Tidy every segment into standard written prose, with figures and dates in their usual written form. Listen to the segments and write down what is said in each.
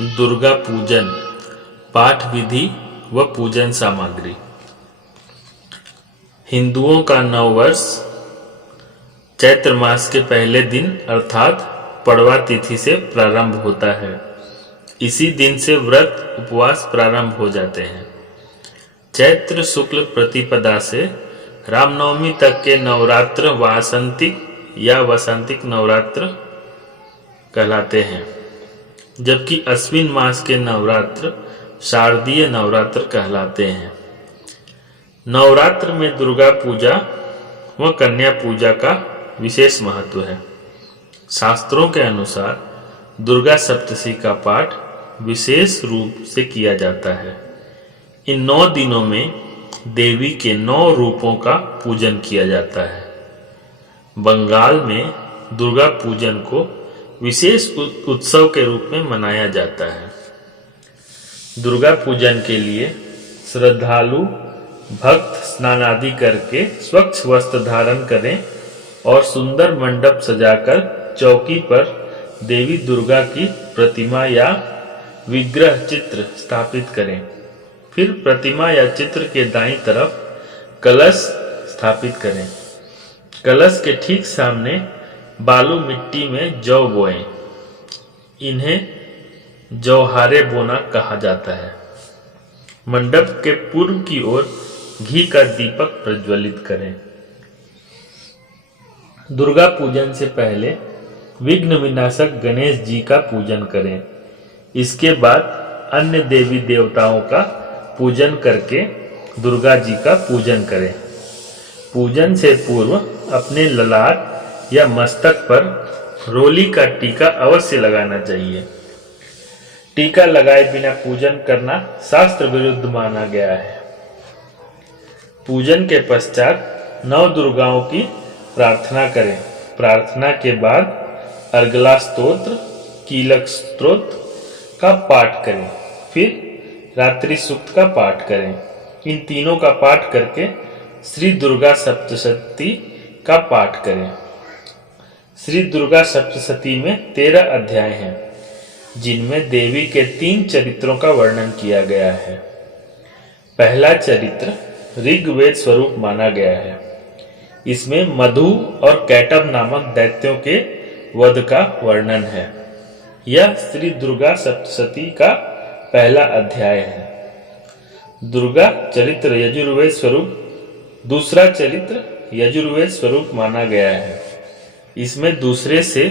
दुर्गा पूजन पाठ विधि व पूजन सामग्री। हिंदुओं का नववर्ष चैत्र मास के पहले दिन अर्थात पड़वा तिथि से प्रारंभ होता है। इसी दिन से व्रत उपवास प्रारंभ हो जाते हैं। चैत्र शुक्ल प्रतिपदा से रामनवमी तक के नवरात्र वासंतिक या वसंतिक नवरात्र कहलाते हैं, जबकि अश्विन मास के नवरात्र शारदीय नवरात्र कहलाते हैं। नवरात्र में दुर्गा पूजा व कन्या पूजा का विशेष महत्व है। शास्त्रों के अनुसार दुर्गा सप्तशती का पाठ विशेष रूप से किया जाता है। इन 9 दिनों में देवी के 9 रूपों का पूजन किया जाता है। बंगाल में दुर्गा पूजन को विशेष उत्सव के रूप में मनाया जाता है। दुर्गा पूजन के लिए श्रद्धालु भक्त स्नान आदि करके स्वच्छ वस्त्र धारण करें और सुंदर मंडप सजाकर चौकी पर देवी दुर्गा की प्रतिमा या विग्रह चित्र स्थापित करें। फिर प्रतिमा या चित्र के दाईं तरफ कलश स्थापित करें। कलश के ठीक सामने बालू मिट्टी में जौ बोएं। इन्हें जौहारे बोना कहा जाता है। मंडप के पूर्व की ओर घी का दीपक प्रज्वलित करें। दुर्गा पूजन से पहले विघ्न विनाशक गणेश जी का पूजन करें। इसके बाद अन्य देवी देवताओं का पूजन करके दुर्गा जी का पूजन करें। पूजन से पूर्व अपने ललाट या मस्तक पर रोली का टीका अवश्य लगाना चाहिए। टीका लगाए बिना पूजन करना शास्त्र विरुद्ध माना गया है। पूजन के पश्चात 9 दुर्गाओं की प्रार्थना करें। प्रार्थना के बाद अर्गला स्तोत्र, कीलक स्तोत्र का पाठ करें। फिर रात्रि सूक्त का पाठ करें। इन तीनों का पाठ करके श्री दुर्गा सप्तशती का पाठ करें। श्री दुर्गा सप्तशती में 13 अध्याय हैं, जिनमें देवी के 3 चरित्रों का वर्णन किया गया है। पहला चरित्र ऋग्वेद स्वरूप माना गया है। इसमें मधु और कैटभ नामक दैत्यों के वध का वर्णन है। यह श्री दुर्गा सप्तशती का पहला अध्याय है। दुर्गा चरित्र यजुर्वेद स्वरूप दूसरा चरित्र यजुर्वेद स्वरूप माना गया है। इसमें दूसरे से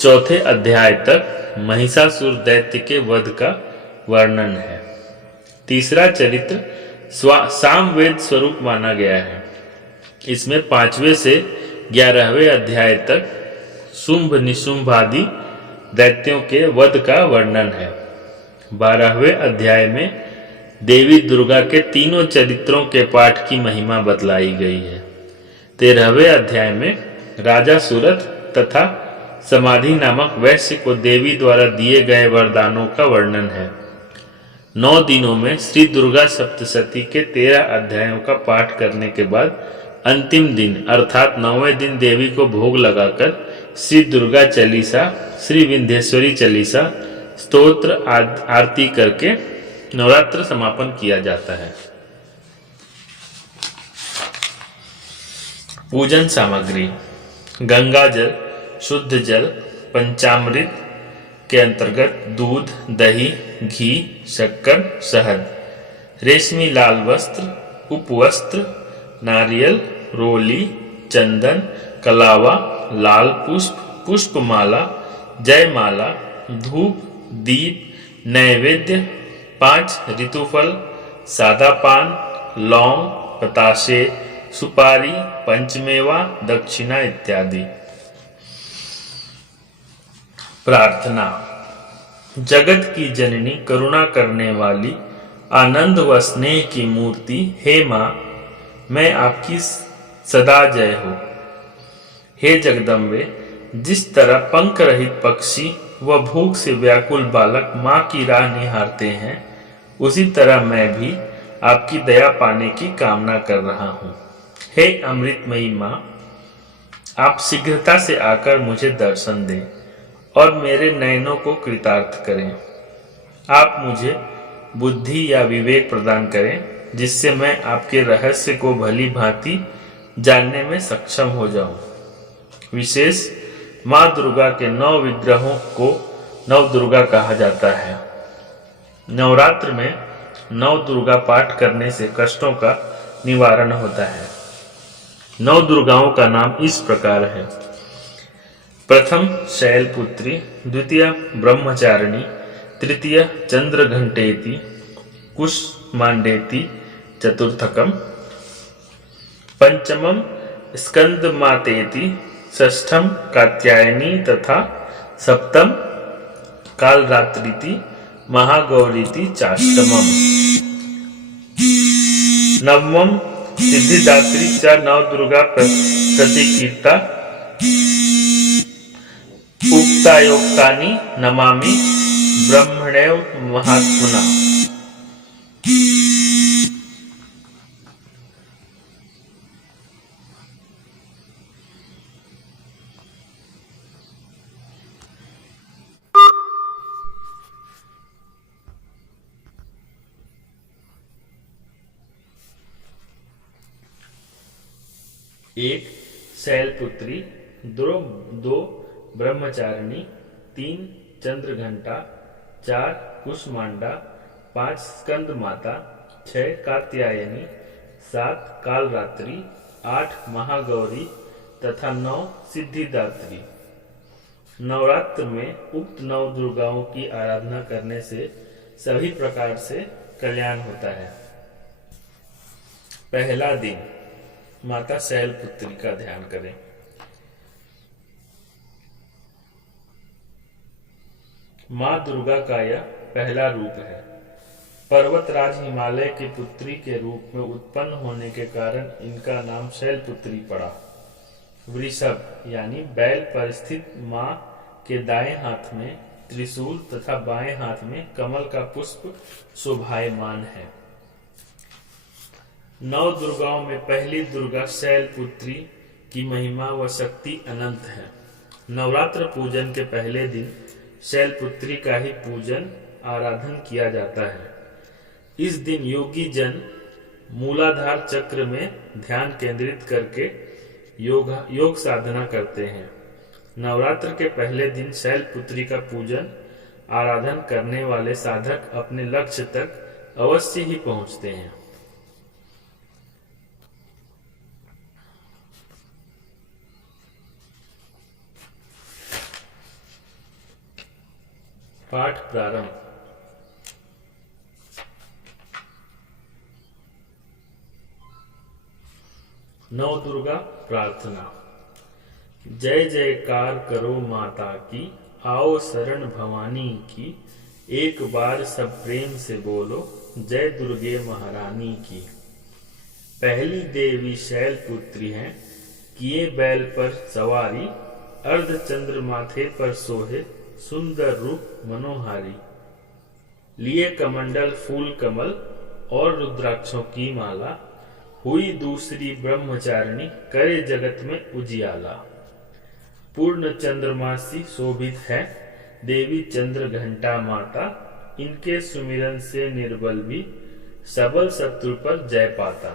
चौथे अध्याय तक महिषासुर दैत्य के वध का वर्णन है। तीसरा चरित्र सामवेद स्वरूप माना गया है। इसमें 5वें से 11वें अध्याय तक शुंभ निशुंभ आदि दैत्यों के वध का वर्णन है। 12वें अध्याय में देवी दुर्गा के तीनों चरित्रों के पाठ की महिमा बतलाई गई है। 13वें अध्याय में राजा सूरत तथा समाधि नामक वैश्य को देवी द्वारा दिए गए वरदानों का वर्णन है। 9 दिनों में श्री दुर्गा सप्तशती के 13 अध्यायों का पाठ करने के बाद अंतिम दिन अर्थात 9वें दिन देवी को भोग लगाकर श्री दुर्गा चालीसा, श्री विंध्येश्वरी चालीसा, स्तोत्र आरती करके नवरात्र समापन किया जाता है। पूजन सामग्री: गंगा जल, शुद्ध जल, पंचामृत के अंतर्गत दूध, दही, घी, शक्कर, शहद, रेशमी लाल वस्त्र, उपवस्त्र, नारियल, रोली, चंदन, कलावा, लाल पुष्प, पुष्पमाला, जयमाला, धूप, दीप, नैवेद्य, 5 ऋतुफल, सादा पान, लौंग, बताशे, सुपारी, पंचमेवा, दक्षिणा इत्यादि। प्रार्थना: जगत की जननी, करुणा करने वाली, आनंद व स्नेह की मूर्ति, हे माँ, मैं आपकी सदा जय हो। हे जगदम्बे, जिस तरह पंख रहित पक्षी व भूख से व्याकुल बालक माँ की राह निहारते हैं, उसी तरह मैं भी आपकी दया पाने की कामना कर रहा हूँ। हे अमृतमयी माँ, आप शीघ्रता से आकर मुझे दर्शन दें और मेरे नयनों को कृतार्थ करें। आप मुझे बुद्धि या विवेक प्रदान करें, जिससे मैं आपके रहस्य को भली भांति जानने में सक्षम हो जाऊं। विशेष माँ दुर्गा के 9 विग्रहों को नव दुर्गा कहा जाता है। नवरात्र में नव दुर्गा पाठ करने से कष्टों का निवारण होता है। 9 दुर्गाओं का नाम इस प्रकार है। प्रथम शैलपुत्री, द्वितीय ब्रह्मचारिणी, तृतीय चंद्रघंटेति, कुष्मांडेति चतुर्थकम, पंचमम स्कंदमातेति, षष्ठम कात्यायनी तथा सप्तम कालरात्रिति महागौरीति चाष्टमम, नवमम सिद्धिदात्री च नवदुर्गा प्रतिकीर्ता उक्तायोक्तानि नमामि ब्रह्मण्यो महात्मना। एक शैलपुत्री, दो ब्रह्मचारिणी, 3 चंद्रघंटा, 4 कुष्मांडा, 5 स्कंद माता, 6 कात्यायनी, 7 कालरात्रि, 8 महागौरी तथा 9 सिद्धिदात्री। नवरात्र में उक्त 9 दुर्गाओं की आराधना करने से सभी प्रकार से कल्याण होता है। पहला दिन माता शैलपुत्री का ध्यान करें। माँ दुर्गा का यह पहला रूप है। पर्वतराज हिमालय की पुत्री के रूप में उत्पन्न होने के कारण इनका नाम शैलपुत्री पड़ा। वृषभ यानी बैल पर स्थित माँ के दाएं हाथ में त्रिशूल तथा बाएं हाथ में कमल का पुष्प शोभायमान है। 9 दुर्गाओं में पहली दुर्गा शैलपुत्री की महिमा व शक्ति अनंत है। नवरात्र पूजन के पहले दिन शैलपुत्री का ही पूजन आराधन किया जाता है। इस दिन योगी जन मूलाधार चक्र में ध्यान केंद्रित करके योग साधना करते हैं। नवरात्र के पहले दिन शैलपुत्री का पूजन आराधन करने वाले साधक अपने लक्ष्य तक अवश्य ही पहुंचते हैं। पाठ प्रारंभ। नव दुर्गा प्रार्थना। जय जयकार करो माता की, आओ शरण भवानी की, एक बार सब प्रेम से बोलो, जय दुर्गे महारानी की। पहली देवी शैलपुत्री हैं, किए बैल पर सवारी, अर्धचंद्र माथे पर सोहे, सुंदर रूप मनोहारी। लिए कमंडल फूल कमल और रुद्राक्षों की माला, हुई दूसरी ब्रह्मचारिणी, करे जगत में उजियाला। पूर्ण चंद्रमासी शोभित है, देवी चंद्र घंटा माता, इनके सुमिरन से निर्बल भी सबल शत्रु पर जय पाता।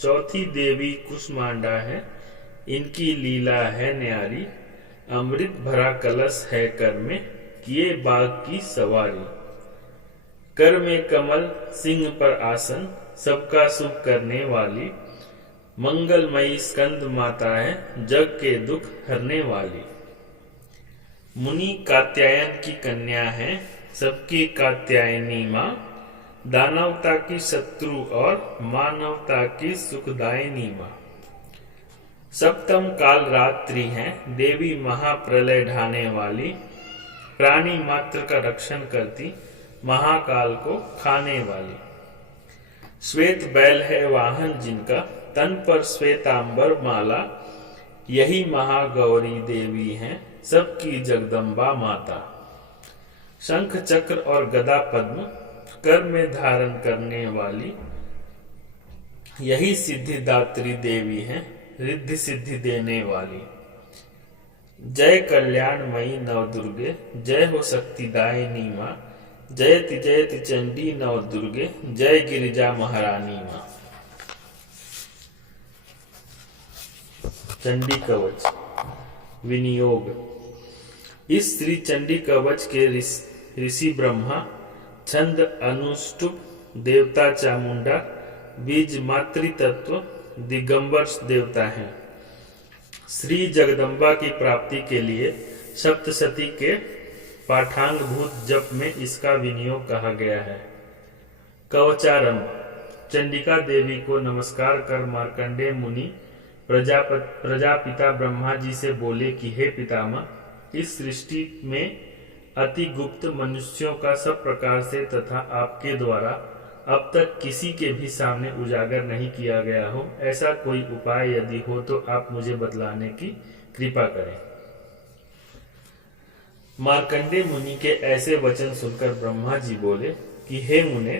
चौथी देवी कुष्मांडा है, इनकी लीला है न्यारी, अमृत भरा कलश है कर में, किए बाग की सवारी। कर में कमल सिंह पर आसन, सबका सुख करने वाली, मंगलमयी स्कंद माता है, जग के दुख हरने वाली। मुनि कात्यायन की कन्या है, सबकी कात्यायनी माँ, दानवता की शत्रु और मानवता की सुखदायिनी माँ। सप्तम काल रात्रि है, देवी महाप्रलय ढाने वाली, प्राणी मात्र का रक्षण करती, महाकाल को खाने वाली। श्वेत बैल है वाहन जिनका, तन पर श्वेतांबर माला, यही महागौरी देवी हैं, सबकी जगदम्बा माता। शंख चक्र और गदा पद्म कर में धारण करने वाली, यही सिद्धिदात्री देवी हैं, रिद्धि सिद्धि देने वाली। जय कल्याणमयी नव दुर्गे, जय हो शक्तिदायिनी माँ, जयति जयति चंडी नव दुर्गे, जय गिरिजा महारानी मां। चंडी कवच विनियोग। इस श्री चंडी कवच के ऋषि ब्रह्मा, छंद अनुष्टुप, देवता चामुंडा, बीज मातृतत्व, दिगंबर देवता हैं। श्री जगदम्बा की प्राप्ति के लिए सप्तशती के पाठांगभूत जप में इसका विनियोग कहा गया है। कवचारंभ। चंडिका देवी को नमस्कार कर मार्कंडेय मुनि प्रजापिता ब्रह्मा जी से बोले कि हे पितामह, इस सृष्टि में अति गुप्त मनुष्यों का सब प्रकार से तथा आपके द्वारा अब तक किसी के भी सामने उजागर नहीं किया गया हो, ऐसा कोई उपाय यदि हो तो आप मुझे बतलाने की कृपा करें। मार्कंडेय मुनि के ऐसे वचन सुनकर ब्रह्मा जी बोले कि हे मुने,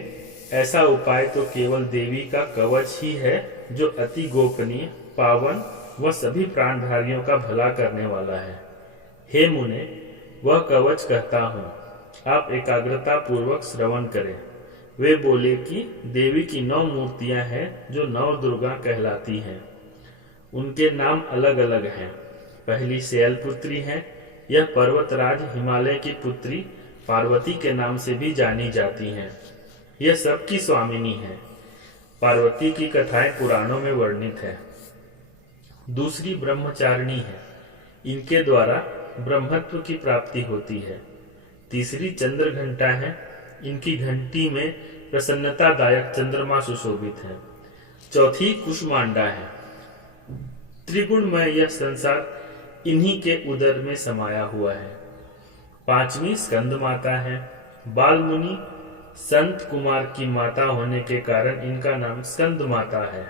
ऐसा उपाय तो केवल देवी का कवच ही है जो अति गोपनीय, पावन व सभी प्राणधारियों का भला करने वाला है। हे मुने, वह कवच कहता हूँ, आप एकाग्रता पूर्वक श्रवण करें। वे बोले कि देवी की 9 मूर्तियां हैं जो 9 दुर्गा कहलाती हैं। उनके नाम अलग अलग हैं। पहली शैलपुत्री है। यह पर्वतराज हिमालय की पुत्री पार्वती के नाम से भी जानी जाती हैं। यह सबकी स्वामिनी है। पार्वती की कथाएं पुराणों में वर्णित है। दूसरी ब्रह्मचारिणी है। इनके द्वारा ब्रह्मत्व की प्राप्ति होती है। तीसरी चंद्र घंटा है। इनकी घंटी में प्रसन्नतादायक चंद्रमा सुशोभित है। चौथी कुष्मांडा है। त्रिगुणमय यह संसार इन्हीं के उदर में समाया हुआ है। पांचवी स्कंद माता है। बालमुनि संत कुमार की माता होने के कारण इनका नाम स्कंद माता है,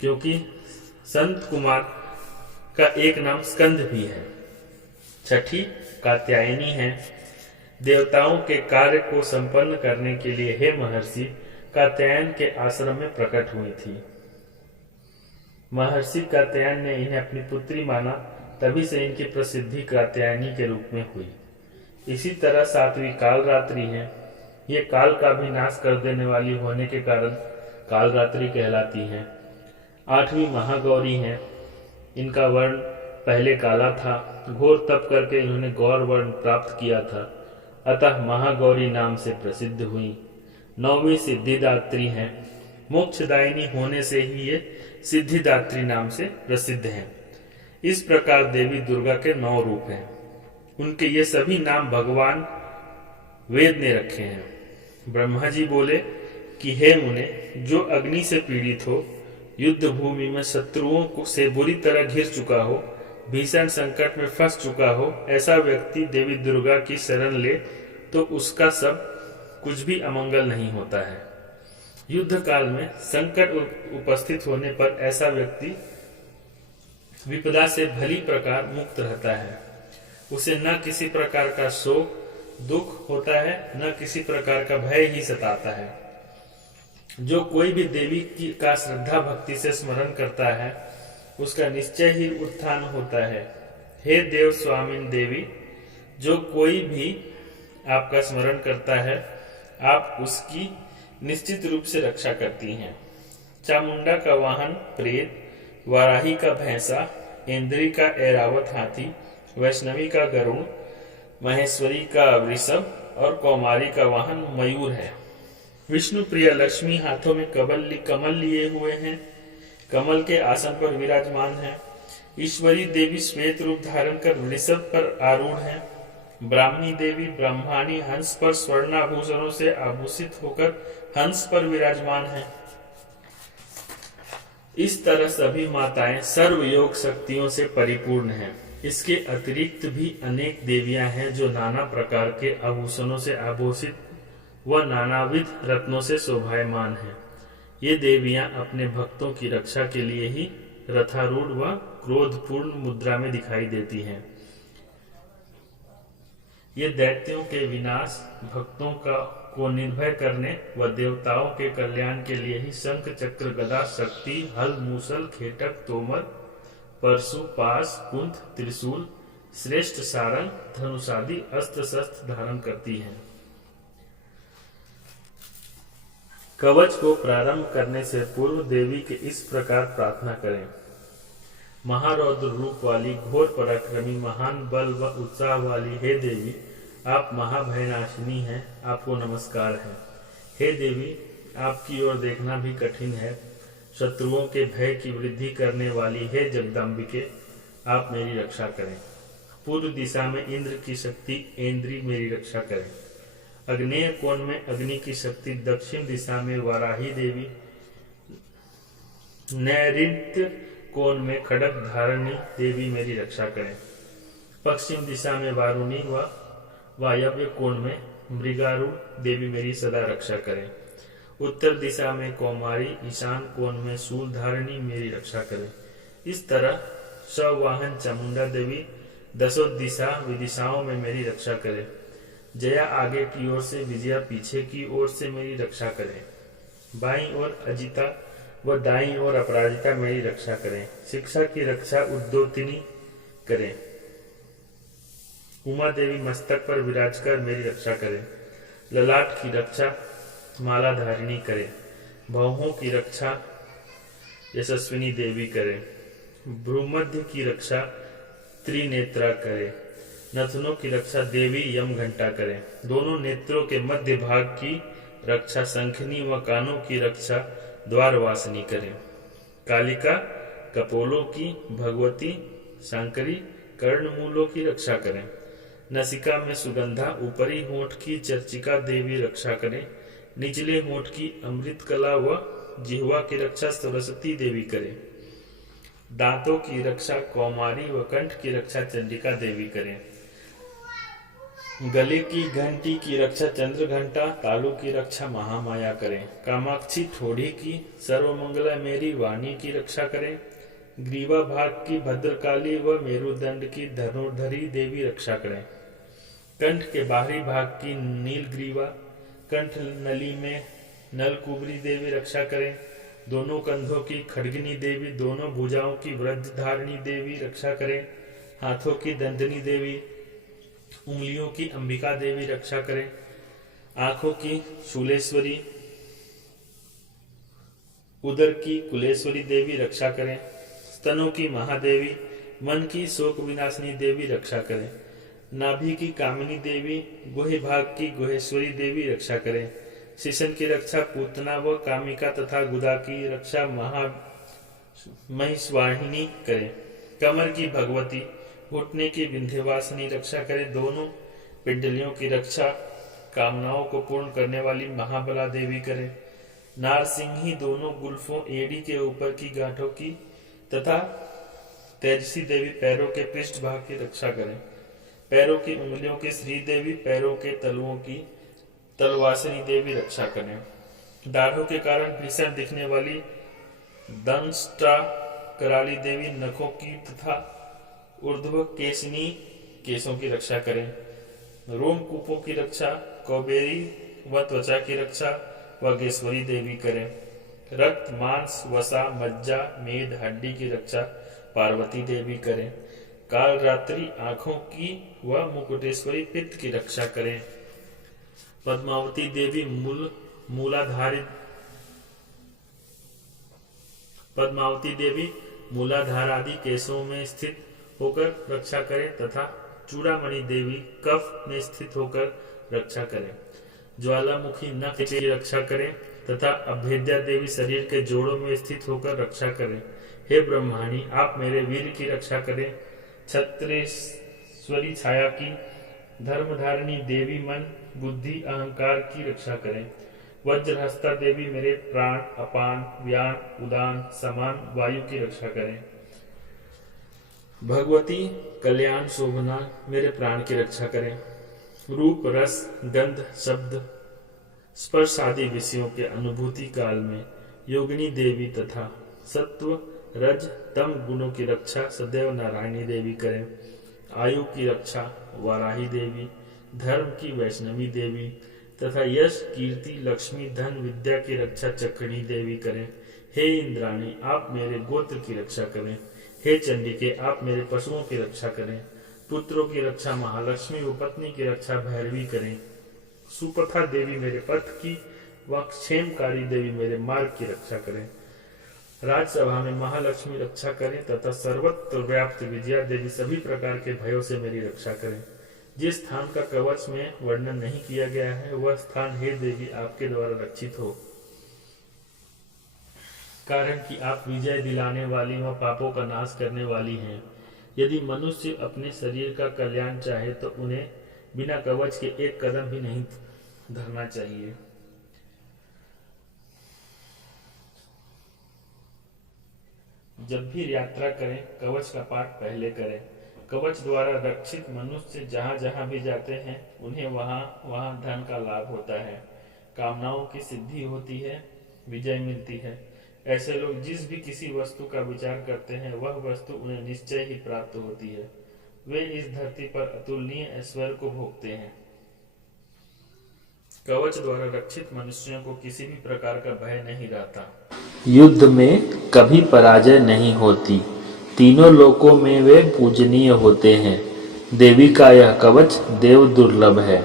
क्योंकि संत कुमार का एक नाम स्कंद भी है। छठी कात्यायनी है। देवताओं के कार्य को संपन्न करने के लिए हे महर्षि कात्यायन के आश्रम में प्रकट हुई थी। महर्षि कात्यायन ने इन्हें अपनी पुत्री माना, तभी से इनकी प्रसिद्धि कात्यायनी के रूप में हुई। इसी तरह सातवीं कालरात्रि है। ये काल का भी नाश कर देने वाली होने के कारण कालरात्रि कहलाती है। आठवीं महागौरी है। इनका वर्ण पहले काला था। घोर तप करके इन्होंने गौर वर्ण प्राप्त किया था, अतः महागौरी नाम से प्रसिद्ध हुई। नौवीं सिद्धिदात्री है। मोक्षदायिनी होने से ही ये सिद्धिदात्री नाम से प्रसिद्ध है। इस प्रकार देवी दुर्गा के 9 रूप हैं। उनके ये सभी नाम भगवान वेद ने रखे हैं। ब्रह्मा जी बोले कि हे मुने, जो अग्नि से पीड़ित हो, युद्ध भूमि में शत्रुओं से बुरी तरह घिर चुका हो, भीषण संकट में फंस चुका हो, ऐसा व्यक्ति देवी दुर्गा की शरण ले तो उसका सब कुछ भी अमंगल नहीं होता है। युद्ध काल में संकट उपस्थित होने पर ऐसा व्यक्ति विपदा से भली प्रकार मुक्त रहता है। उसे न किसी प्रकार का शोक दुख होता है, न किसी प्रकार का भय ही सताता है। जो कोई भी देवी का श्रद्धा भक्ति से स्मरण करता है, उसका निश्चय ही उत्थान होता है। हे देव स्वामिन देवी, जो कोई भी आपका स्मरण करता है, आप उसकी निश्चित रूप से रक्षा करती हैं। चामुंडा का वाहन प्रेत, वाराही का भैंसा, इंद्री का ऐरावत हाथी, वैष्णवी का गरुड़, महेश्वरी का वृषभ और कौमारी का वाहन मयूर है। विष्णु प्रिय लक्ष्मी हाथों में कमल लिए हुए हैं, कमल के आसन पर विराजमान है। ईश्वरी देवी श्वेत रूप धारण कर वृषभ पर आरूढ़ है। ब्राह्मणी देवी ब्रह्माणी हंस पर स्वर्णाभूषणों से आभूषित होकर हंस पर विराजमान है। इस तरह सभी माताएं सर्व योग शक्तियों से परिपूर्ण हैं। इसके अतिरिक्त भी अनेक देवियां हैं जो नाना प्रकार के आभूषणों से आभूषित व नानाविध रत्नों से शोभायमान हैं। ये देवियां अपने भक्तों की रक्षा के लिए ही रथारूढ़ व क्रोधपूर्ण मुद्रा में दिखाई देती हैं। ये दैत्यों के विनाश, भक्तों को निर्भय करने व देवताओं के कल्याण के लिए ही शंख चक्र गदा शक्ति हल मूसल खेटक तोमर परशु पास कुंथ त्रिशूल श्रेष्ठ सारंग धनुषादि अस्त्र शस्त्र धारण करती हैं। कवच को प्रारंभ करने से पूर्व देवी के इस प्रकार प्रार्थना करें। महारौद्र रूप वाली, घोर पराक्रमी, महान बल व उत्साह वाली हे देवी, आप महाभयनाशिनी हैं, आपको नमस्कार है। हे देवी, आपकी ओर देखना भी कठिन है। शत्रुओं के भय की वृद्धि करने वाली हे जगदम्बिके, आप मेरी रक्षा करें। पूर्व दिशा में इंद्र की शक्ति ऐन्द्री मेरी रक्षा करें। अग्नेय कोण में अग्नि की शक्ति, दक्षिण दिशा में वाराही देवी, नैऋत्य कोण में खड़ग धारणी देवी मेरी रक्षा करें। पश्चिम दिशा में वारुणी व वायव्य कोण में मृगारूढ़ देवी मेरी सदा रक्षा करें। उत्तर दिशा में कौमारी, ईशान कोण में शूल धारणी मेरी रक्षा करें। इस तरह सवाहन चामुंडा देवी दसों दिशा विदिशाओं में मेरी रक्षा करे। जया आगे की ओर से, विजया पीछे की ओर से मेरी रक्षा करें। बाईं ओर अजिता व दाईं ओर अपराजिता मेरी रक्षा करें। शिक्षा की रक्षा उद्योतिनी करें। उमा देवी मस्तक पर विराज कर मेरी रक्षा करें। ललाट की रक्षा माला धारिणी करें। बाहों की रक्षा यशस्विनी देवी करें। भ्रूमध्य की रक्षा त्रिनेत्रा करे। नथनों की रक्षा देवी यम घंटा करे। दोनों नेत्रों के मध्य भाग की रक्षा शंखनी व कानों की रक्षा द्वारवासिनी करे। कालिका कपोलों की, भगवती शांकरी कर्णमूलों की रक्षा करें। नसिका में सुगंधा, ऊपरी होठ की चर्चिका देवी रक्षा करें। निचले होठ की अमृत कला व जिह्वा की रक्षा सरस्वती देवी करे। दांतों की रक्षा कौमारी व कंठ की रक्षा चंडिका देवी करें। गले की घंटी की रक्षा चंद्र घंटा, तालू की रक्षा महामाया करें। कामाक्षी ठोड़ी की सर्वमंगला मेरी वाणी की रक्षा करें। ग्रीवा भाग की भद्रकाली व मेरुदंड की धनुर्धरी देवी रक्षा करें। कंठ के बाहरी भाग की नीलग्रीवा, कंठ नली में नलकुबरी देवी रक्षा करें। दोनों कंधों की खड्गनी देवी, दोनों भुजाओं की वृद्धधारिणी देवी रक्षा करें। हाथों की दंतनी देवी, उंगलियों की अंबिका देवी रक्षा करें। आंखों की शूलेश्वरी, उदर की कुलेश्वरी देवी रक्षा करें। स्तनों की महादेवी, मन की शोक विनाशिनी देवी रक्षा करें। नाभि की कामिनी देवी, गुहे भाग की गुहेश्वरी देवी रक्षा करें। शिशन की रक्षा पूतना व कामिका तथा गुदा की रक्षा महिषवाहिनी करें। कमर की भगवती, घुटने की विंध्यवासिनी रक्षा करें। दोनों पिंडलियों की रक्षा कामनाओं को पूर्ण करने वाली महाबला देवी करें। नारसिंही, दोनों गुल्फों एड़ी के ऊपर की गांठों की तथा तेजसी देवी पैरों के पृष्ठ भाग की रक्षा करें। पैरों की उंगलियों की श्री देवी, पैरों के तलुओं की तलवासिनी देवी रक्षा करें। दाढ़ों के कारण भीषण दिखने वाली दंष्टा कराली देवी नखों की तथा ऊर्ध्व केशनी केशों की रक्षा करें। रोमकूपों की रक्षा कौबेरी व त्वचा की रक्षा वागेश्वरी देवी करें। रक्त, मांस, वसा, मज्जा, मेद, हड्डी की रक्षा पार्वती देवी करें। काल रात्रि आंखों की व मुकुटेश्वरी पित्त की रक्षा करें। पद्मावती देवी मूलाधार आदि केशों में स्थित होकर रक्षा करें तथा चूड़ामणि देवी कफ में स्थित होकर रक्षा करें। ज्वालामुखी नख की रक्षा करें तथा अभेद्या देवी शरीर के जोड़ों में स्थित होकर रक्षा करें। हे ब्रह्माणी, आप मेरे वीर की रक्षा करें। छत्रेश्वरी छाया की धर्मधारिणी देवी मन, बुद्धि, अहंकार की रक्षा करें। वज्रहस्ता देवी मेरे प्राण, अपान, व्यान, उदान, समान वायु की रक्षा करें। भगवती कल्याण शोभना मेरे प्राण की रक्षा करें। रूप, रस, गंध, शब्द, स्पर्श आदि विषयों के अनुभूति काल में योगिनी देवी तथा सत्व, रज, तम गुणों की रक्षा सदैव नारायणी देवी करें। आयु की रक्षा वाराही देवी, धर्म की वैष्णवी देवी तथा यश, कीर्ति, लक्ष्मी, धन, विद्या की रक्षा चक्रिणी देवी करें। हे इंद्राणी, आप मेरे गोत्र की रक्षा करें। हे चंडिके, आप मेरे पशुओं की रक्षा करें। पुत्रों की रक्षा महालक्ष्मी व पत्नी की रक्षा भैरवी करें। सुपथा देवी मेरे पथ की वह क्षेमकारी देवी मेरे मार्ग की रक्षा करें। राजसभा में महालक्ष्मी रक्षा करें तथा सर्वत्र व्याप्त विजया देवी सभी प्रकार के भयों से मेरी रक्षा करें। जिस स्थान का कवच में वर्णन नहीं किया गया है वह स्थान हे देवी आपके द्वारा रक्षित हो, कारण कि आप विजय दिलाने वाली व पापों का नाश करने वाली हैं। यदि मनुष्य अपने शरीर का कल्याण चाहे तो उन्हें बिना कवच के एक कदम भी नहीं धरना चाहिए। जब भी यात्रा करें कवच का पाठ पहले करें। कवच द्वारा रक्षित मनुष्य जहाँ जहाँ भी जाते हैं उन्हें वहाँ वहाँ धन का लाभ होता है, कामनाओं की सिद्धि होती है, विजय मिलती है। ऐसे लोग जिस भी किसी वस्तु का विचार करते हैं वह वस्तु उन्हें निश्चय ही प्राप्त होती है। वे इस धरती पर अतुलनीय ऐश्वर्य को भोगते हैं। कवच द्वारा रक्षित मनुष्यों को किसी भी प्रकार का भय नहीं रहता। युद्ध में कभी पराजय नहीं होती। तीनों लोकों में वे पूजनीय होते हैं। देवी का यह कवच देव दुर्लभ है।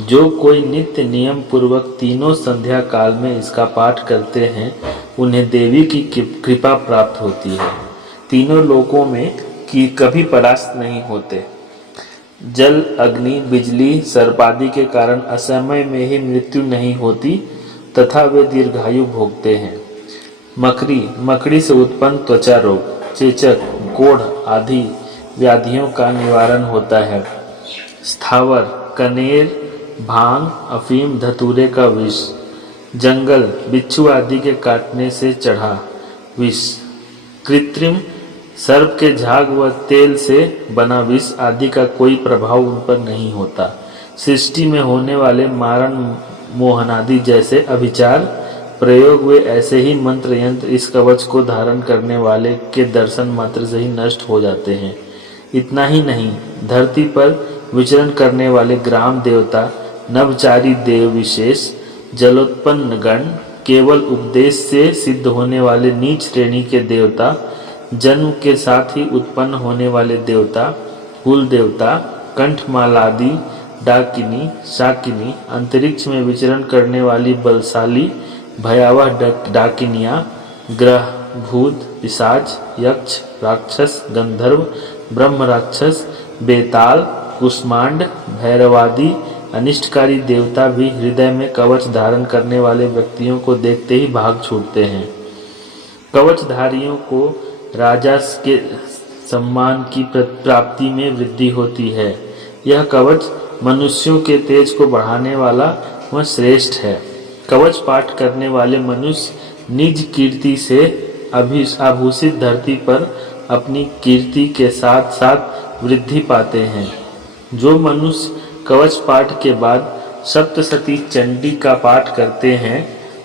जो कोई नित्य नियम पूर्वक तीनों संध्या काल में इसका पाठ करते हैं उन्हें देवी की कृपा प्राप्त होती है। तीनों लोकों में कि कभी परास्त नहीं होते। जल, अग्नि, बिजली, सर्पादि के कारण असमय में ही मृत्यु नहीं होती तथा वे दीर्घायु भोगते हैं। मकड़ी से उत्पन्न त्वचा रोग, चेचक, कोढ़ आदि व्याधियों का निवारण होता है। स्थावर, कनेर, भांग, अफीम, धतूरे का विष, जंगल, बिच्छू आदि के काटने से चढ़ा विष, कृत्रिम सर्प के झाग व तेल से बना विष आदि का कोई प्रभाव उन पर नहीं होता। सृष्टि में होने वाले मारण, मोहनादि जैसे अभिचार प्रयोग वे ऐसे ही मंत्र यंत्र इस कवच को धारण करने वाले के दर्शन मात्र से ही नष्ट हो जाते हैं। इतना ही नहीं, धरती पर विचरण करने वाले ग्राम देवता, नवचारी देव विशेष, जलोत्पन्न गण, केवल उपदेश से सिद्ध होने वाले नीच श्रेणी के देवता, जन्म के साथ ही उत्पन्न होने वाले देवता, कुल देवता, कंठमालादि, डाकिनी, शाकिनी, अंतरिक्ष में विचरण करने वाली बलशाली भयावह डाकिनियाँ, ग्रह, भूत, पिशाच, यक्ष, राक्षस, गंधर्व, ब्रह्म राक्षस, बेताल, कुष्मांड, भैरवादि अनिष्टकारी देवता भी हृदय में कवच धारण करने वाले व्यक्तियों को देखते ही भाग छूटते हैं। कवचधारियों को राजा के सम्मान की प्राप्ति में वृद्धि होती है। यह कवच मनुष्यों के तेज को बढ़ाने वाला व श्रेष्ठ है। कवच पाठ करने वाले मनुष्य निज कीर्ति से आभूषित धरती पर अपनी कीर्ति के साथ साथ वृद्धि पाते हैं। जो मनुष्य कवच पाठ के बाद सप्तशती चंडी का पाठ करते हैं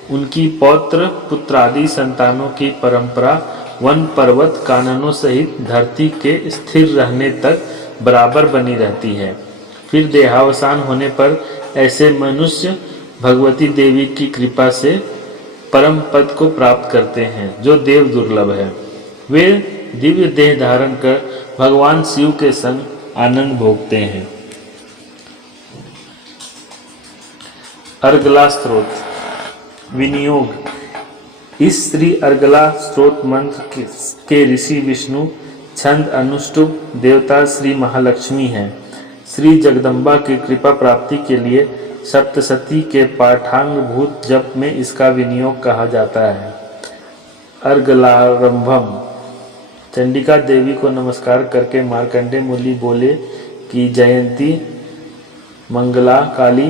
उनकी पौत्र पुत्रादि संतानों की परंपरा वन पर्वत काननों सहित धरती के स्थिर रहने तक बराबर बनी रहती है। फिर देहावसान होने पर ऐसे मनुष्य भगवती देवी की कृपा से परम पद को प्राप्त करते हैं जो देव दुर्लभ है। वे दिव्य देह धारण कर भगवान शिव के संग आनंद भोगते हैं। अर्गला स्तोत्र विनियोग। इस श्री अर्गला स्तोत्र मंत्र के ऋषि विष्णु, छंद अनुष्टुप देवता श्री महालक्ष्मी हैं। श्री जगदम्बा की कृपा प्राप्ति के लिए सप्तशती के पाठांगभूत जप में इसका विनियोग कहा जाता है। अर्गलारंभम। चंडिका देवी को नमस्कार करके मार्कंडे मुनि बोले कि जयंती, मंगला काली,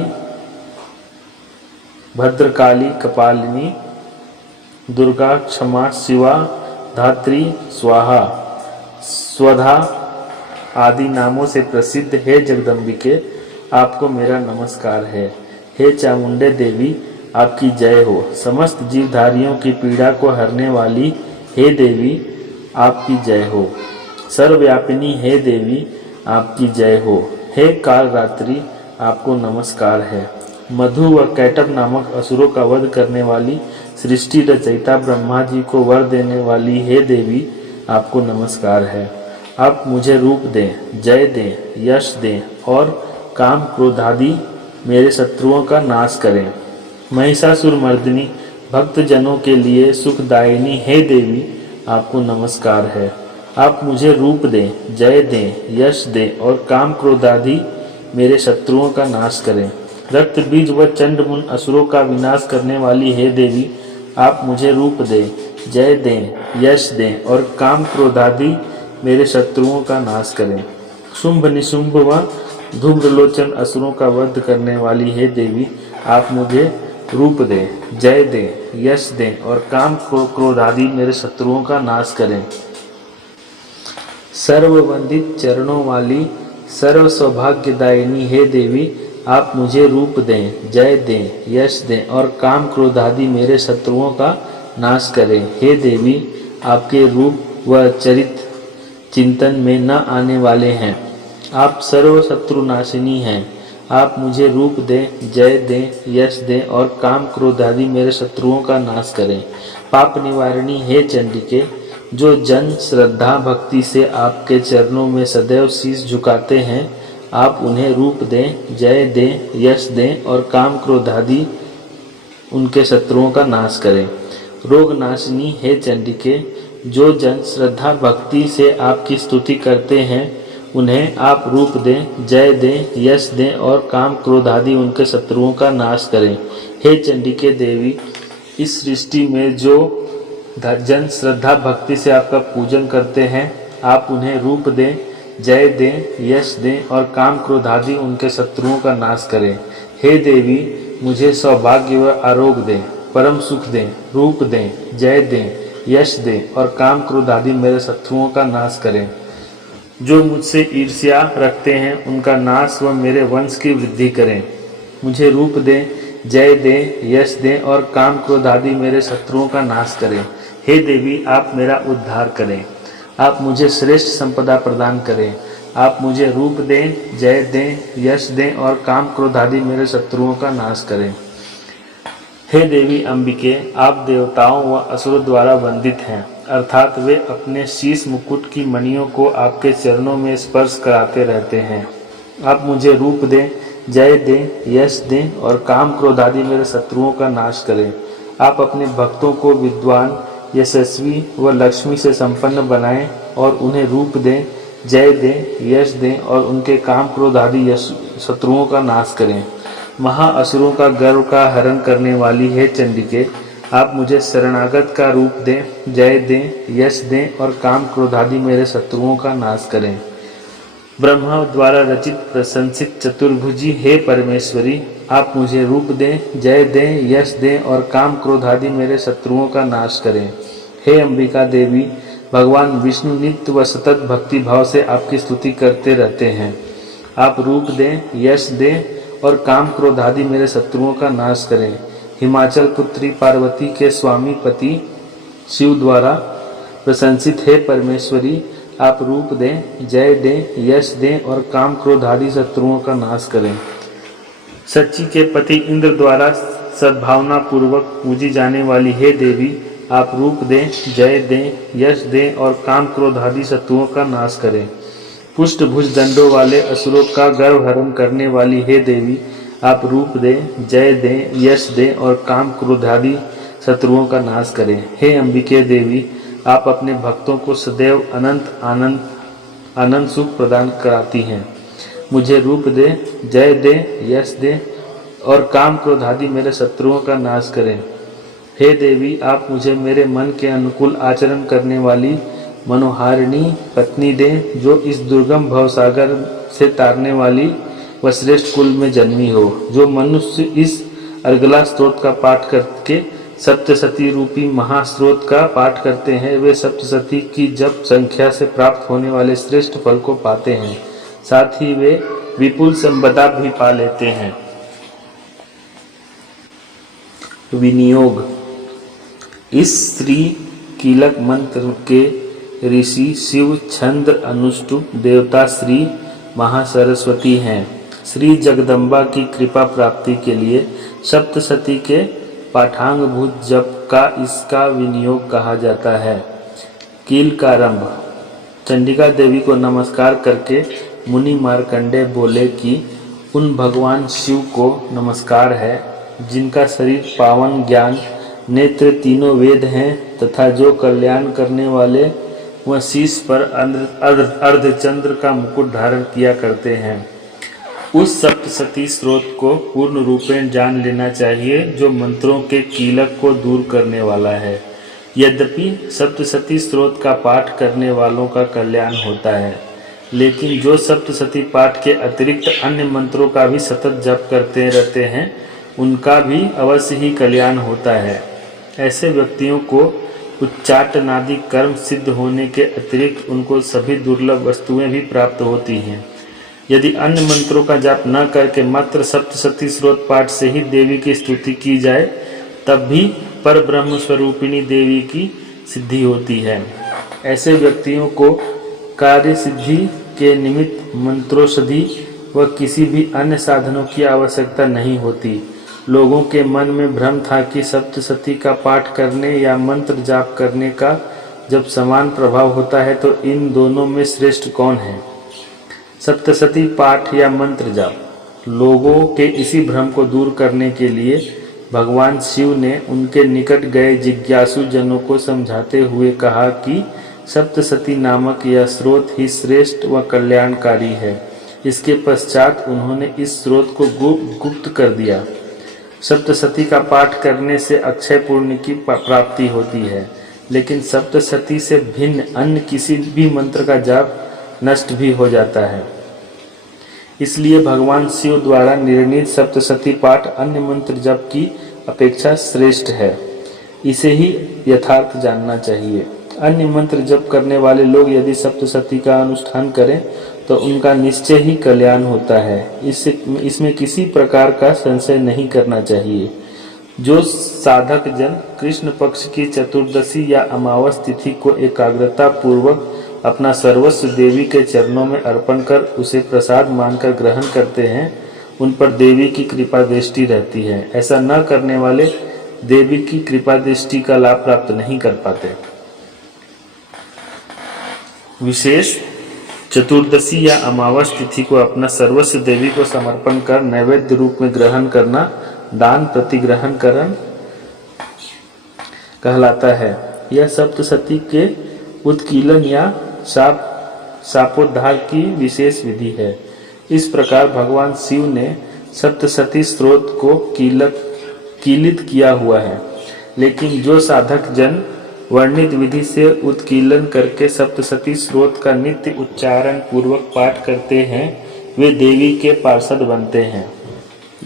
भद्रकाली, कपालिनी, दुर्गा, क्षमा, शिवा, धात्री, स्वाहा, स्वधा आदि नामों से प्रसिद्ध हे जगदम्बिके, आपको मेरा नमस्कार है। हे चामुंडे देवी, आपकी जय हो। समस्त जीवधारियों की पीड़ा को हरने वाली हे देवी, आपकी जय हो। सर्वव्यापिनी हे देवी, आपकी जय हो। हे काल रात्रि, आपको नमस्कार है। मधु व कैटभ नामक असुरों का वध करने वाली, सृष्टि रचयिता ब्रह्मा जी को वर देने वाली हे देवी, आपको नमस्कार है। आप मुझे रूप दें, जय दें, यश दें और काम क्रोधादि मेरे शत्रुओं का नाश करें। महिषासुर मर्दिनी भक्त जनों के लिए सुखदायिनी हे देवी आपको नमस्कार है। आप मुझे रूप दें, जय दें, यश दें और काम क्रोधादि मेरे शत्रुओं का नाश करें। रक्त बीज व चंडमुंड असुरों का विनाश करने वाली हे देवी आप मुझे रूप दें, जय दें, यश दें और काम क्रोधादि मेरे शत्रुओं का नाश करें। शुंभ निशुंभ व धूम्रलोचन असुरों का वध करने वाली हे देवी आप मुझे रूप दें, जय दें, यश दें और काम क्रोधादि मेरे शत्रुओं का नाश करें। सर्ववंदित चरणों वाली सर्व सौभाग्यदायिनी हे देवी आप मुझे रूप दें, जय दें, यश दें और काम क्रोधादि मेरे शत्रुओं का नाश करें। हे देवी आपके रूप व चरित्र चिंतन में न आने वाले हैं। आप सर्व शत्रुनाशिनी हैं। आप मुझे रूप दें, जय दें, यश दें और काम क्रोधादि मेरे शत्रुओं का नाश करें। पाप निवारिणी हे चंडिके जो जन श्रद्धा भक्ति से आपके चरणों में सदैव शीश झुकाते हैं आप उन्हें रूप दें, जय दें, यश दें और काम क्रोधादि उनके शत्रुओं का नाश करें। रोग नाशिनी हे चंडिके जो जन श्रद्धा भक्ति से आपकी स्तुति करते हैं उन्हें आप रूप दें, जय दें, यश दें और काम क्रोधादि उनके शत्रुओं का नाश करें। हे चंडिके देवी इस सृष्टि में जो जन श्रद्धा भक्ति से आपका पूजन करते हैं आप उन्हें रूप दें, जय दें, यश दें और काम क्रोधादि उनके शत्रुओं का नाश करें। हे देवी मुझे सौभाग्य व आरोग्य दें, परम सुख दें, रूप दें, जय दें, यश दें और काम क्रोधादि मेरे शत्रुओं का नाश करें। जो मुझसे ईर्ष्या रखते हैं उनका नाश व मेरे वंश की वृद्धि करें। मुझे रूप दें, जय दें, यश दें और काम क्रोधादि मेरे शत्रुओं का नाश करें। हे देवी आप मेरा उद्धार करें। आप मुझे श्रेष्ठ संपदा प्रदान करें। आप मुझे रूप दें, जय दें, यश दें और काम क्रोधादि मेरे शत्रुओं का नाश करें। हे देवी अंबिके आप देवताओं व असुरों द्वारा वंदित हैं, अर्थात वे अपने शीश मुकुट की मणियों को आपके चरणों में स्पर्श कराते रहते हैं। आप मुझे रूप दें, जय दें, यश दें और काम क्रोधादि मेरे शत्रुओं का नाश करें। आप अपने भक्तों को विद्वान, यशस्वी व लक्ष्मी से संपन्न बनाएं और उन्हें रूप दें, जय दें, यश दें और उनके काम क्रोधादि शत्रुओं का नाश करें। महाअसुरों का गर्व का हरण करने वाली हे चंडिके आप मुझे शरणागत का रूप दें, जय दें, यश दें और काम क्रोधादि मेरे शत्रुओं का नाश करें। ब्रह्मा द्वारा रचित प्रशंसित चतुर्भुजी हे परमेश्वरी आप मुझे रूप दें, जय दें, यश दें और काम क्रोधादि मेरे शत्रुओं का नाश करें। हे अंबिका देवी भगवान विष्णु नित्य व सतत भक्ति भाव से आपकी स्तुति करते रहते हैं। आप रूप दें, यश दें और काम क्रोधादि मेरे शत्रुओं का नाश करें। हिमाचल पुत्री पार्वती के स्वामी पति शिव द्वारा प्रशंसित हे परमेश्वरी आप रूप दें, जय दें, यश दें और काम क्रोधादि शत्रुओं का नाश करें। सच्ची के पति इंद्र द्वारा सद्भावना पूर्वक पूजी जाने वाली हे देवी आप रूप दें, जय दें, यश दें और काम क्रोधादि शत्रुओं का नाश करें। पुष्ट भुज दंडों वाले असुरों का गर्व हरण करने वाली हे देवी आप रूप दें, जय दें, यश दें और काम क्रोधादि शत्रुओं का नाश करें। हे अंबिके देवी आप अपने भक्तों को सदैव अनंत आनंद सुख प्रदान कराती हैं। मुझे रूप दे, जय दे, यश दे और काम क्रोधादि मेरे शत्रुओं का नाश करें। हे देवी आप मुझे मेरे मन के अनुकूल आचरण करने वाली मनोहारिणी पत्नी दें जो इस दुर्गम भवसागर से तारने वाली व श्रेष्ठ कुल में जन्मी हो। जो मनुष्य इस अर्गला स्त्रोत का पाठ करके सप्तशती रूपी महास्त्रोत का पाठ करते हैं वे सप्तशती की जप संख्या से प्राप्त होने वाले श्रेष्ठ फल को पाते हैं, साथ ही वे विपुल संपदा भी पा लेते हैं। विनियोग। इस श्री कीलक मंत्र के ऋषि शिव छंद अनुष्टुप देवता श्री महासरस्वती हैं। श्री जगदम्बा की कृपा प्राप्ति के लिए सप्तशती के पाठांगभूत जप का इसका विनियोग कहा जाता है। कील का आरंभ। चंडिका देवी को नमस्कार करके मुनि मार्कंडेय बोले कि उन भगवान शिव को नमस्कार है जिनका शरीर पावन, ज्ञान, नेत्र तीनों वेद हैं तथा जो कल्याण करने वाले वह शीश पर अर्धचंद्र का मुकुट धारण किया करते हैं, उस सप्तसती स्रोत को पूर्ण रूपेण जान लेना चाहिए जो मंत्रों के कीलक को दूर करने वाला है। यद्यपि सप्तसती स्रोत का पाठ करने वालों का कल्याण होता है, लेकिन जो सप्तसती पाठ के अतिरिक्त अन्य मंत्रों का भी सतत जप करते रहते हैं उनका भी अवश्य ही कल्याण होता है। ऐसे व्यक्तियों को उच्चाटनादि कर्म सिद्ध होने के अतिरिक्त उनको सभी दुर्लभ वस्तुएं भी प्राप्त होती हैं। यदि अन्य मंत्रों का जाप न करके मात्र सप्तसती स्रोत पाठ से ही देवी की स्तुति की जाए तब भी पर ब्रह्म स्वरूपिणी देवी की सिद्धि होती है। ऐसे व्यक्तियों को कार्य सिद्धि के निमित्त मंत्रोषधि व किसी भी अन्य साधनों की आवश्यकता नहीं होती। लोगों के मन में भ्रम था कि सप्तसती का पाठ करने या मंत्र जाप करने का जब समान प्रभाव होता है तो इन दोनों में श्रेष्ठ कौन है, सप्तसती पाठ या मंत्र जाप। लोगों के इसी भ्रम को दूर करने के लिए भगवान शिव ने उनके निकट गए जिज्ञासु जनों को समझाते हुए कहा कि सप्तसती नामक यह स्रोत ही श्रेष्ठ व कल्याणकारी है। इसके पश्चात उन्होंने इस स्रोत को गुप्त कर दिया। सप्तसती का पाठ करने से अक्षय पुण्य की प्राप्ति होती है, लेकिन सप्तसती से भिन्न अन्य किसी भी मंत्र का जाप नष्ट भी हो जाता है। इसलिए भगवान शिव द्वारा निर्णीत सप्तसती पाठ अन्य मंत्र जप की अपेक्षा श्रेष्ठ है। इसे ही यथार्थ जानना चाहिए। अन्य मंत्र जप करने वाले लोग यदि सप्तसती का अनुष्ठान करें तो उनका निश्चय ही कल्याण होता है। इसमें किसी प्रकार का संशय नहीं करना चाहिए। जो साधक जन कृष्ण पक्ष की चतुर्दशी या अमावस तिथि को एकाग्रता पूर्वक अपना सर्वस्व देवी के चरणों में अर्पण कर उसे प्रसाद मानकर ग्रहण करते हैं, उन पर देवी की कृपा दृष्टि रहती है। ऐसा न करने वाले देवी की कृपा दृष्टि का लाभ प्राप्त नहीं कर पाते। विशेष चतुर्दशी या अमावस तिथि को अपना सर्वस्व देवी को समर्पण कर नैवेद्य रूप में ग्रहण करना दान प्रतिग्रहण करण कहलाता है। यह सप्तसती के उत्कीलन या शापोद्धार की विशेष विधि है। इस प्रकार भगवान शिव ने सप्तसती स्रोत को कीलित किया हुआ है, लेकिन जो साधक जन वर्णित विधि से उत्कीलन करके सप्तसती स्रोत का नित्य उच्चारण पूर्वक पाठ करते हैं वे देवी के पार्षद बनते हैं,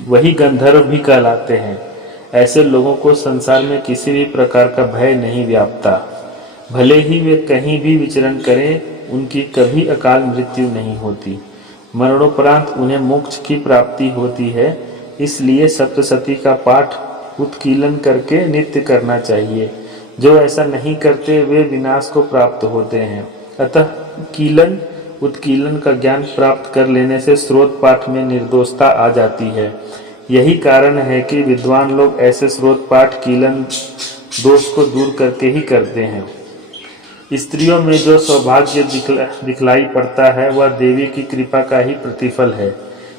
वही गंधर्व भी कहलाते हैं। ऐसे लोगों को संसार में किसी भी प्रकार का भय नहीं व्यापता। भले ही वे कहीं भी विचरण करें, उनकी कभी अकाल मृत्यु नहीं होती। मरणोपरांत उन्हें मोक्ष की प्राप्ति होती है। इसलिए सप्तसती का पाठ उत्कीलन करके नित्य करना चाहिए। जो ऐसा नहीं करते वे विनाश को प्राप्त होते हैं। अतः उत्कीलन का ज्ञान प्राप्त कर लेने से स्रोत पाठ में निर्दोषता आ जाती है। यही कारण है कि विद्वान लोग ऐसे स्रोत पाठ कीलन दोष को दूर करके ही करते हैं। स्त्रियों में जो सौभाग्य दिखलाई पड़ता है वह देवी की कृपा का ही प्रतिफल है।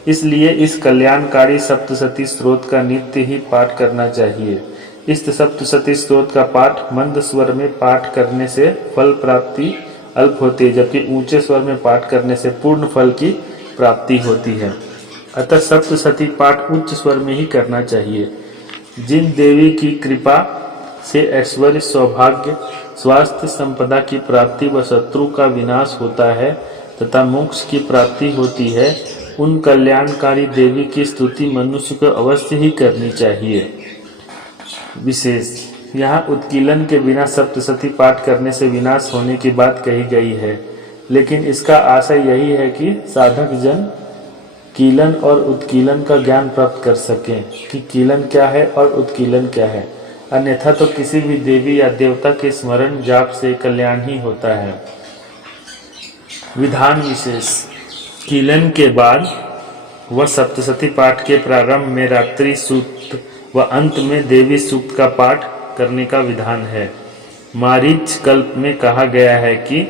इसलिए इस कल्याणकारी सप्तसती स्रोत का नित्य ही पाठ करना चाहिए। इस सप्तसती स्रोत का पाठ मंद स्वर में पाठ करने से फल प्राप्ति अल्प होती है, जबकि ऊंचे स्वर में पाठ करने से पूर्ण फल की प्राप्ति होती है। अतः सप्तसती पाठ उच्च स्वर में ही करना चाहिए। जिन देवी की कृपा से ऐश्वर्य, सौभाग्य, स्वास्थ्य, संपदा की प्राप्ति व शत्रु का विनाश होता है तथा मोक्ष की प्राप्ति होती है, उन कल्याणकारी देवी की स्तुति मनुष्य को अवश्य ही करनी चाहिए। विशेष यहाँ उत्कीलन के बिना सप्तसती पाठ करने से विनाश होने की बात कही गई है, लेकिन इसका आशय यही है कि साधक जन कीलन और उत्कीलन का ज्ञान प्राप्त कर सकें कि कीलन क्या है और उत्कीलन क्या है। अन्यथा तो किसी भी देवी या देवता के स्मरण जाप से कल्याण ही होता है। विधान विशेष कीलन के बाद वह सप्तसती पाठ के प्रारंभ में रात्रि सूक्त व अंत में देवी सूक्त का पाठ करने का विधान है। मारीच कल्प में कहा गया है कि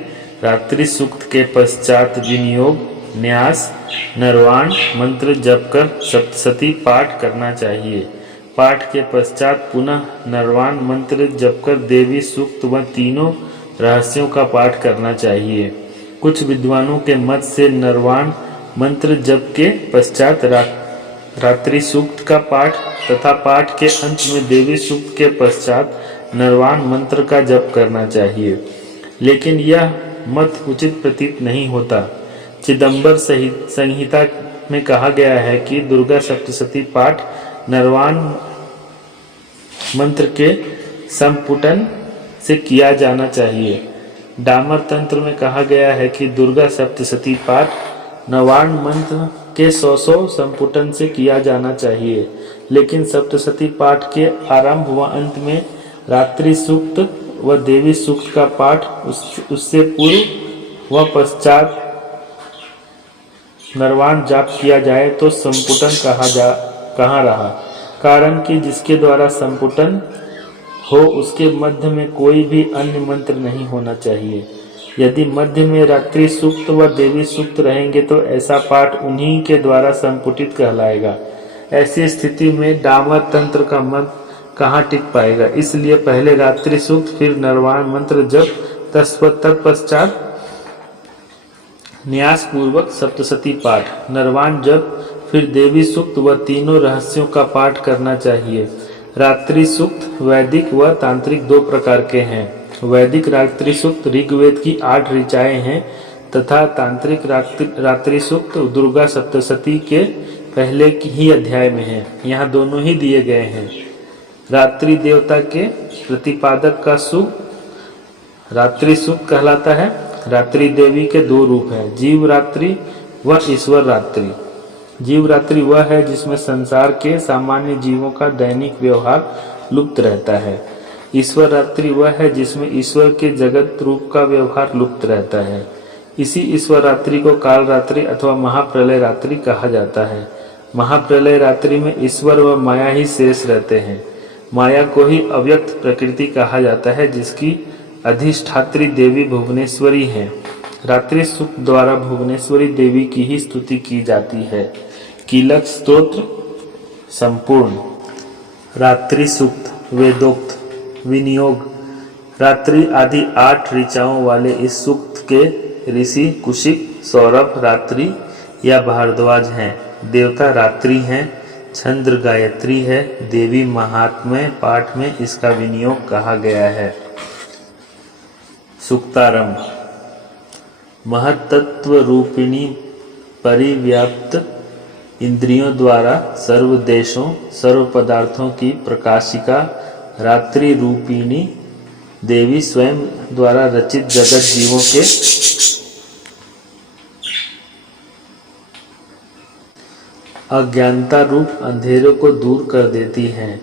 रात्रि सूक्त के पश्चात विनियोग, न्यास, नरवाण मंत्र जप कर सप्तसती पाठ करना चाहिए। पाठ के पश्चात पुनः नरवाण मंत्र जपकर देवी सूक्त व तीनों रहस्यों का पाठ करना चाहिए। कुछ विद्वानों के मत से नरवाण मंत्र जप के पश्चात रात्रि सूक्त का पाठ तथा पाठ के अंत में देवी सूक्त के पश्चात नरवाण मंत्र का जप करना चाहिए, लेकिन यह मत उचित प्रतीत नहीं होता। चिदंबर संहिता में कहा गया है कि दुर्गा सप्तशती पाठ नरवाण मंत्र के संपुटन से किया जाना चाहिए। डामर तंत्र में कहा गया है कि दुर्गा सप्तशती पाठ नरवाण मंत्र के 100 संपुटन से किया जाना चाहिए, लेकिन सप्तशती पाठ के आरंभ व अंत में रात्रि सूक्त व देवी सूक्त का पाठ उससे पूर्व व पश्चात नरवाण जाप किया जाए तो संपुटन कहाँ रहा। कारण कि जिसके द्वारा संपुटन हो उसके मध्य में कोई भी अन्य मंत्र नहीं होना चाहिए। यदि मध्य में रात्रि सूक्त व देवी सूक्त रहेंगे तो ऐसा पाठ उन्हीं के द्वारा संपुटित कहलाएगा। ऐसी स्थिति में डामर तंत्र का मत कहाँ टिक पाएगा। इसलिए पहले रात्रि सूक्त फिर नरवाण मंत्र जप तत्पश्चात न्यास पूर्वक सप्तशती पाठ, नरवाण जप, फिर देवी सूक्त व तीनों रहस्यों का पाठ करना चाहिए। रात्रि सूक्त वैदिक व तांत्रिक 2 प्रकार के हैं। वैदिक रात्रि सूक्त ऋग्वेद की 8 ऋचाएं हैं तथा तांत्रिक रात्रि सूक्त दुर्गा सप्तशती के पहले ही अध्याय में है। यहाँ दोनों ही दिए गए हैं। रात्रि देवता के प्रतिपादक का सूक्त रात्रि सूक्त कहलाता है। रात्रि देवी के 2 रूप हैं, जीव रात्रि व ईश्वर रात्रि। जीव रात्रि वह है जिसमें संसार के सामान्य जीवों का दैनिक व्यवहार लुप्त रहता है। ईश्वर रात्रि वह है जिसमें ईश्वर के जगत रूप का व्यवहार लुप्त रहता है। इसी ईश्वर रात्रि को काल रात्रि अथवा महाप्रलय रात्रि कहा जाता है। महाप्रलय रात्रि में ईश्वर व माया ही शेष रहते हैं। माया को ही अव्यक्त प्रकृति कहा जाता है, जिसकी अधिष्ठात्री देवी भुवनेश्वरी है। रात्रि सूक्त द्वारा भुवनेश्वरी देवी की ही स्तुति की जाती है। कीलक स्तोत्र संपूर्ण। रात्रि सूक्त वेदोक्त विनियोग। रात्रि आदि 8 ऋचाओं वाले इस सूक्त के ऋषि कुशिक, सौरभ, रात्रि या भारद्वाज हैं। देवता रात्रि हैं। छंद्र गायत्री है। देवी महात्म्य पाठ में इसका विनियोग कहा गया है। सूक्तारंभ। महत्तत्व रूपिणी परिव्याप्त इंद्रियों द्वारा सर्व देशों सर्व पदार्थों की प्रकाशिका रात्रि रूपिणी देवी स्वयं द्वारा रचित जगत जीवों के अज्ञानता रूप अंधेरों को दूर कर देती हैं।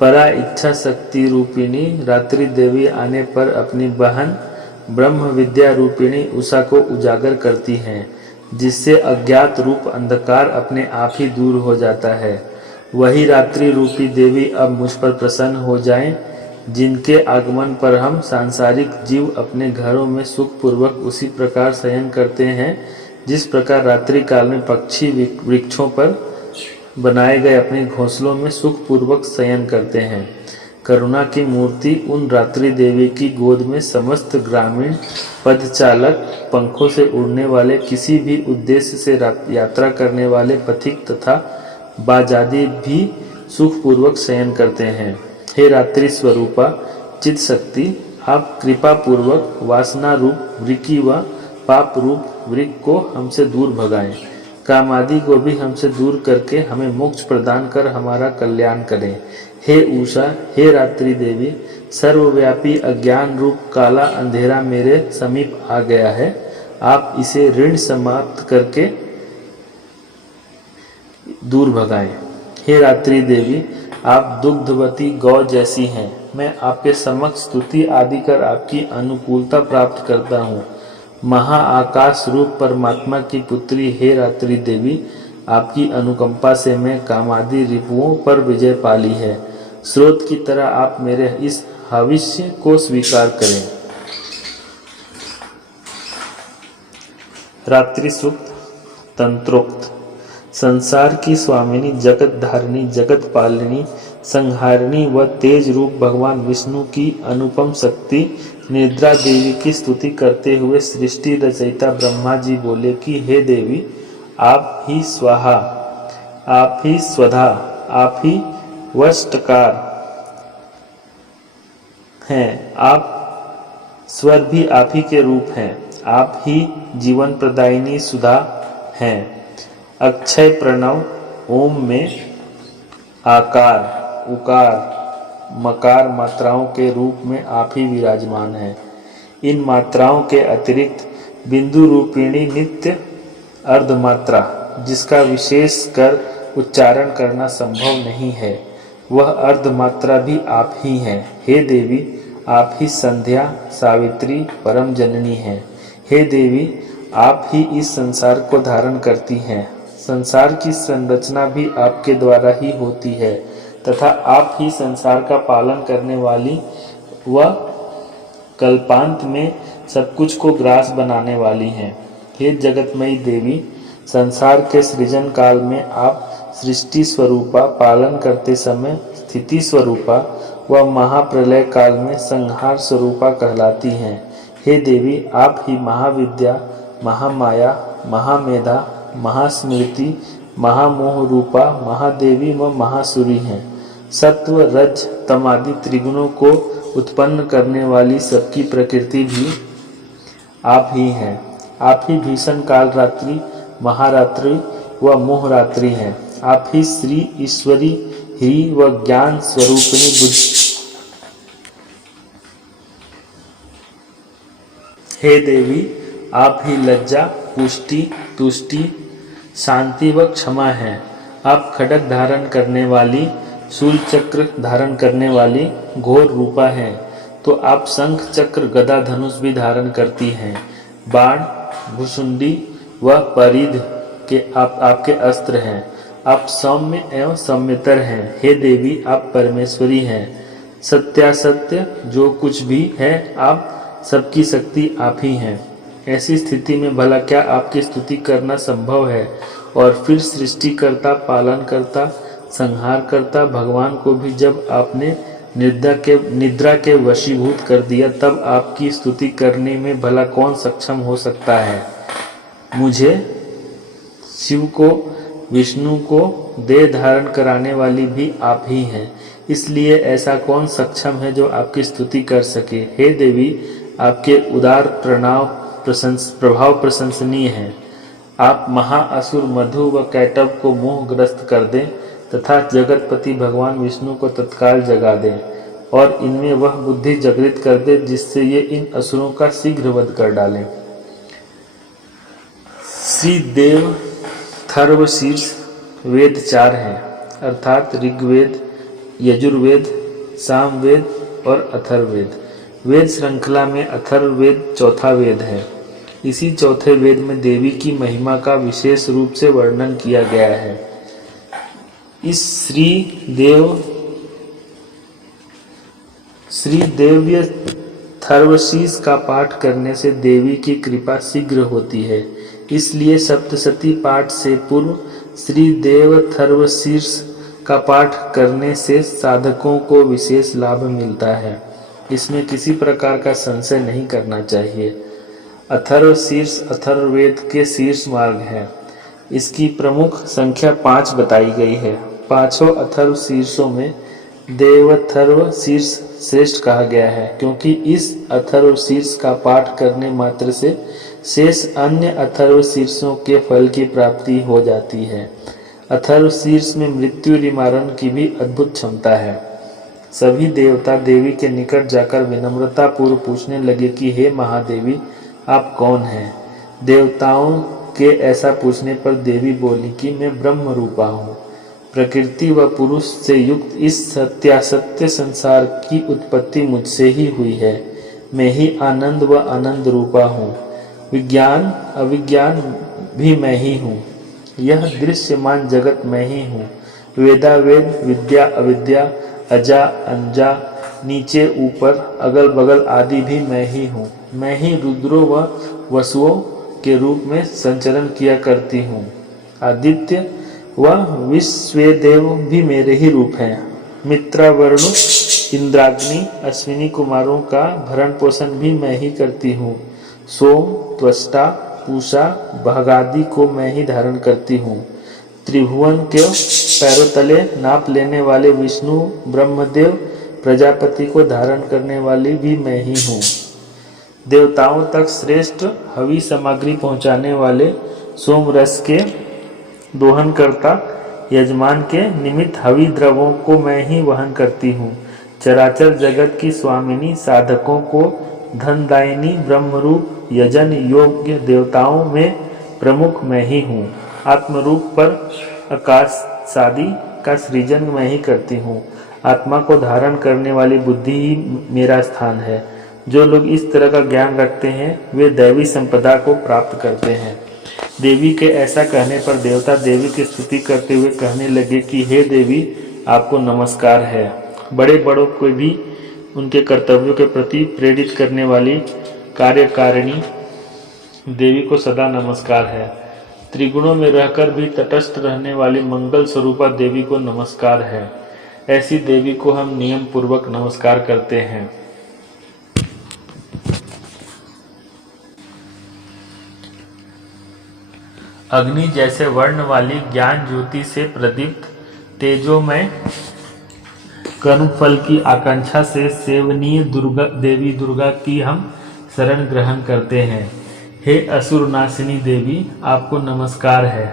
परा इच्छा शक्ति रूपिणी रात्रि देवी आने पर अपनी बहन ब्रह्म विद्या रूपिणी उषा को उजागर करती हैं, जिससे अज्ञात रूप अंधकार अपने आप ही दूर हो जाता है। वही रात्रि रूपी देवी अब मुझ पर प्रसन्न हो जाएं, जिनके आगमन पर हम सांसारिक जीव अपने घरों में सुखपूर्वक उसी प्रकार शयन करते हैं जिस प्रकार रात्रि काल में पक्षी वृक्षों पर बनाए गए अपने घोंसलों में सुखपूर्वक शयन करते हैं। करुणा की मूर्ति उन रात्रि देवी की गोद में समस्त ग्रामीण पदचालक, पंखों से उड़ने वाले, किसी भी उद्देश्य से यात्रा करने वाले पथिक तथा बाजादी भी सुखपूर्वक शयन करते हैं। हे रात्रि स्वरूपा चित शक्ति, आप कृपा पूर्वक वासना रूप वृकी व पाप रूप वृक को हमसे दूर भगाएं। काम आदि को भी हमसे दूर करके हमें मोक्ष प्रदान कर हमारा कल्याण करें। हे उषा, हे रात्रि देवी, सर्वव्यापी अज्ञान रूप काला अंधेरा मेरे समीप आ गया है। आप इसे ऋण समाप्त करके दूर भगाएं। हे रात्रि देवी, आप दुग्धवती गौ जैसी हैं। मैं आपके समक्ष स्तुति आदि कर आपकी अनुकूलता प्राप्त करता हूँ। महाआकाश रूप परमात्मा की पुत्री हे रात्रि देवी, आपकी अनुकंपा से मैं कामादि रिपुओं पर विजय पाली है। स्रोत की तरह आप मेरे इस हविष्य को स्वीकार करें। रात्रि सूक्त तंत्रोक्त। संसार की स्वामिनी, जगत धारिणी, जगत पालिनी, संहारिणी व तेज रूप भगवान विष्णु की अनुपम शक्ति निद्रा देवी की स्तुति करते हुए सृष्टि रचयिता ब्रह्मा जी बोले कि हे देवी, आप ही स्वाहा, आप ही स्वधा, आप ही वष्टकार हैं, आप स्वर भी आप ही के रूप हैं, आप ही जीवन प्रदायिनी सुधा हैं। अक्षय प्रणव ओम में आकार, उकार, मकार मात्राओं के रूप में आप ही विराजमान हैं। इन मात्राओं के अतिरिक्त बिंदु रूपिणी नित्य अर्धमात्रा, जिसका विशेष कर उच्चारण करना संभव नहीं है, वह अर्धमात्रा भी आप ही हैं। हे देवी, आप ही संध्या, सावित्री, परम जननी हैं। हे देवी, आप ही इस संसार को धारण करती हैं। संसार की संरचना भी आपके द्वारा ही होती है तथा आप ही संसार का पालन करने वाली व कल्पांत में सब कुछ को ग्रास बनाने वाली हैं। हे जगतमयी देवी, संसार के सृजन काल में आप सृष्टि स्वरूपा, पालन करते समय स्थिति स्वरूपा व महाप्रलय काल में संहार स्वरूपा कहलाती हैं। हे देवी, आप ही महाविद्या, महामाया, महामेधा, महास्मृति, महामोह रूपा, महादेवी व महासुरी हैं। सत्व, रज, तम आदि त्रिगुणों को उत्पन्न करने वाली सबकी प्रकृति भी आप ही हैं। आप ही भीषण काल रात्रि, महारात्रि व मोहरात्रि हैं। आप ही श्री ईश्वरी ही व ज्ञान स्वरूपिणी बुद्धि। हे देवी, आप ही लज्जा, पुष्टि, तुष्टि, शांति व क्षमा हैं। आप खड्ग धारण करने वाली, शूल चक्र धारण करने वाली घोर रूपा हैं, तो आप शंख चक्र गदा धनुष भी धारण करती हैं। बाण, भुसुंडी व परिध के आपके अस्त्र हैं। आप सौम्य एवं सौम्यतर हैं। हे देवी, आप परमेश्वरी हैं। सत्यासत्य जो कुछ भी है, आप सबकी शक्ति आप ही हैं। ऐसी स्थिति में भला क्या आपकी स्तुति करना संभव है? और फिर सृष्टिकर्ता, पालनकर्ता, संहारकर्ता भगवान को भी जब आपने निद्रा के वशीभूत कर दिया, तब आपकी स्तुति करने में भला कौन सक्षम हो सकता है? मुझे, शिव को, विष्णु को देह धारण कराने वाली भी आप ही हैं, इसलिए ऐसा कौन सक्षम है जो आपकी स्तुति कर सके? हे देवी, आपके उदार प्रभाव प्रशंसनीय है। आप महाअसुर मधु व कैटव को मोहग्रस्त कर दें तथा जगतपति भगवान विष्णु को तत्काल जगा दें और इनमें वह बुद्धि जागृत कर दे जिससे ये इन असुरों का शीघ्र वध कर डालें। श्री देव थर्वशीर्ष वेद 4 हैं, अर्थात ऋग्वेद, यजुर्वेद, सामवेद और अथर्ववेद। वेद श्रृंखला में अथर्ववेद चौथा वेद है। इसी चौथे वेद में देवी की महिमा का विशेष रूप से वर्णन किया गया है। इस श्री देव्य थर्वशीष का पाठ करने से देवी की कृपा शीघ्र होती है, इसलिए सप्तशती पाठ से पूर्व श्री देव थर्वशीष का पाठ करने से साधकों को विशेष लाभ मिलता है। इसमें किसी प्रकार का संशय नहीं करना चाहिए। अथर्वशीर्ष अथर्ववेद के शीर्ष मार्ग है। इसकी प्रमुख संख्या 5 बताई गई है। पांचों अथर्व शीर्षों में देवथर्व शीर्ष श्रेष्ठ कहा गया है, क्योंकि इस अथर्व शीर्ष का पाठ करने मात्र से शेष अन्य अथर्व शीर्षों के फल की प्राप्ति हो जाती है। अथर्व शीर्ष में मृत्यु निवारण की भी अद्भुत क्षमता है। सभी देवता देवी के निकट जाकर विनम्रता पूर्व पूछने लगे कि हे महादेवी, आप कौन हैं? देवताओं के ऐसा पूछने पर देवी बोली कि मैं ब्रह्म रूपा हूँ। प्रकृति व पुरुष से युक्त इस सत्यासत्य संसार की उत्पत्ति मुझसे ही हुई है। मैं ही आनंद व आनंद रूपा हूँ। विज्ञान अविज्ञान भी मैं ही हूँ। यह दृश्यमान जगत मैं ही हूँ। वेदावेद, विद्या अविद्या, अजा अंजा, नीचे ऊपर, अगल बगल आदि भी मैं ही हूँ। मैं ही रुद्रों व वसुओं के रूप में संचरण किया करती हूँ। आदित्य वह विश्वेदेव भी मेरे ही रूप हैं। मित्रा, वरुण, इंद्राग्नि, अश्विनी कुमारों का भरण पोषण भी मैं ही करती हूँ। सोम, त्वष्टा, पूषा, भगादि को मैं ही धारण करती हूँ। त्रिभुवन के पैरों तले नाप लेने वाले विष्णु, ब्रह्मदेव, प्रजापति को धारण करने वाली भी मैं ही हूँ। देवताओं तक श्रेष्ठ हवि सामग्री पहुँचाने वाले सोम रस के दोहन करता यजमान के निमित्त हवि द्रवों को मैं ही वहन करती हूँ। चराचर जगत की स्वामिनी, साधकों को धनदायिनी, ब्रह्मरूप यजन योग्य देवताओं में प्रमुख मैं ही हूँ। आत्मरूप पर आकाश आदि का सृजन मैं ही करती हूँ। आत्मा को धारण करने वाली बुद्धि ही मेरा स्थान है। जो लोग इस तरह का ज्ञान रखते हैं वे दैवी संपदा को प्राप्त करते हैं। देवी के ऐसा कहने पर देवता देवी की स्तुति करते हुए कहने लगे कि हे देवी, आपको नमस्कार है। बड़े बड़ों को भी उनके कर्तव्यों के प्रति प्रेरित करने वाली कार्यकारिणी देवी को सदा नमस्कार है। त्रिगुणों में रहकर भी तटस्थ रहने वाली मंगल स्वरूपा देवी को नमस्कार है। ऐसी देवी को हम नियम पूर्वक नमस्कार करते हैं। अग्नि जैसे वर्ण वाली ज्ञान ज्योति से प्रदीप्त तेजोमय कर्मफल की आकांक्षा से सेवनीय देवी दुर्गा की हम शरण ग्रहण करते हैं। हे असुरनाशिनी देवी, आपको नमस्कार है।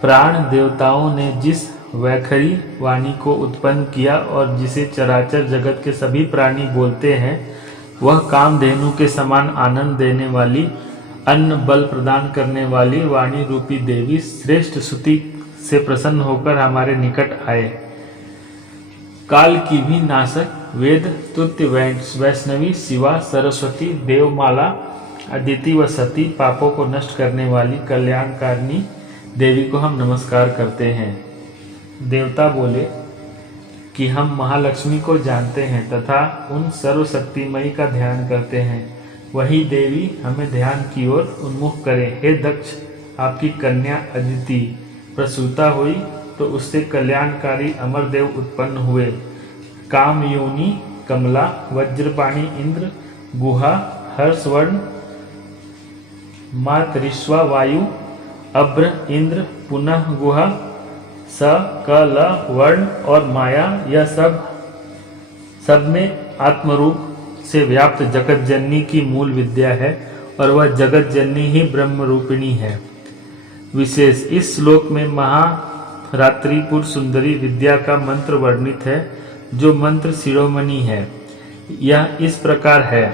प्राण देवताओं ने जिस वैखरी वाणी को उत्पन्न किया और जिसे चराचर जगत के सभी प्राणी बोलते हैं, वह कामधेनु के समान आनंद देने वाली, अन्न बल प्रदान करने वाली वाणी रूपी देवी श्रेष्ठ स्तुति से प्रसन्न होकर हमारे निकट आए। काल की भी नाशक, वेद तुत्य वैष्णवी, शिवा, सरस्वती, देवमाला, अदिति व सती, पापों को नष्ट करने वाली कल्याणकारिणी देवी को हम नमस्कार करते हैं। देवता बोले कि हम महालक्ष्मी को जानते हैं तथा उन सर्वशक्तिमयी का ध्यान करते हैं। वही देवी हमें ध्यान की ओर उन्मुख करे। हे दक्ष, आपकी कन्या अदिति प्रसूता हुई तो उससे कल्याणकारी अमरदेव उत्पन्न हुए। कामयोनि, कमला, वज्रपाणी इंद्र, गुहा, हर्षवर्ण, मातरिश्वा वायु, अभ्र इंद्र, पुनः गुहा, सकल वर्ण और माया, यह सब में आत्मरूप से व्याप्त जगत जननी की मूल विद्या है और वह जगत जननी ही ब्रह्म रूपिणी है। विशेष इस श्लोक में महारात्रिपुर सुंदरी विद्या का मंत्र वर्णित है, जो मंत्र शिरोमणि है। यह इस प्रकार है।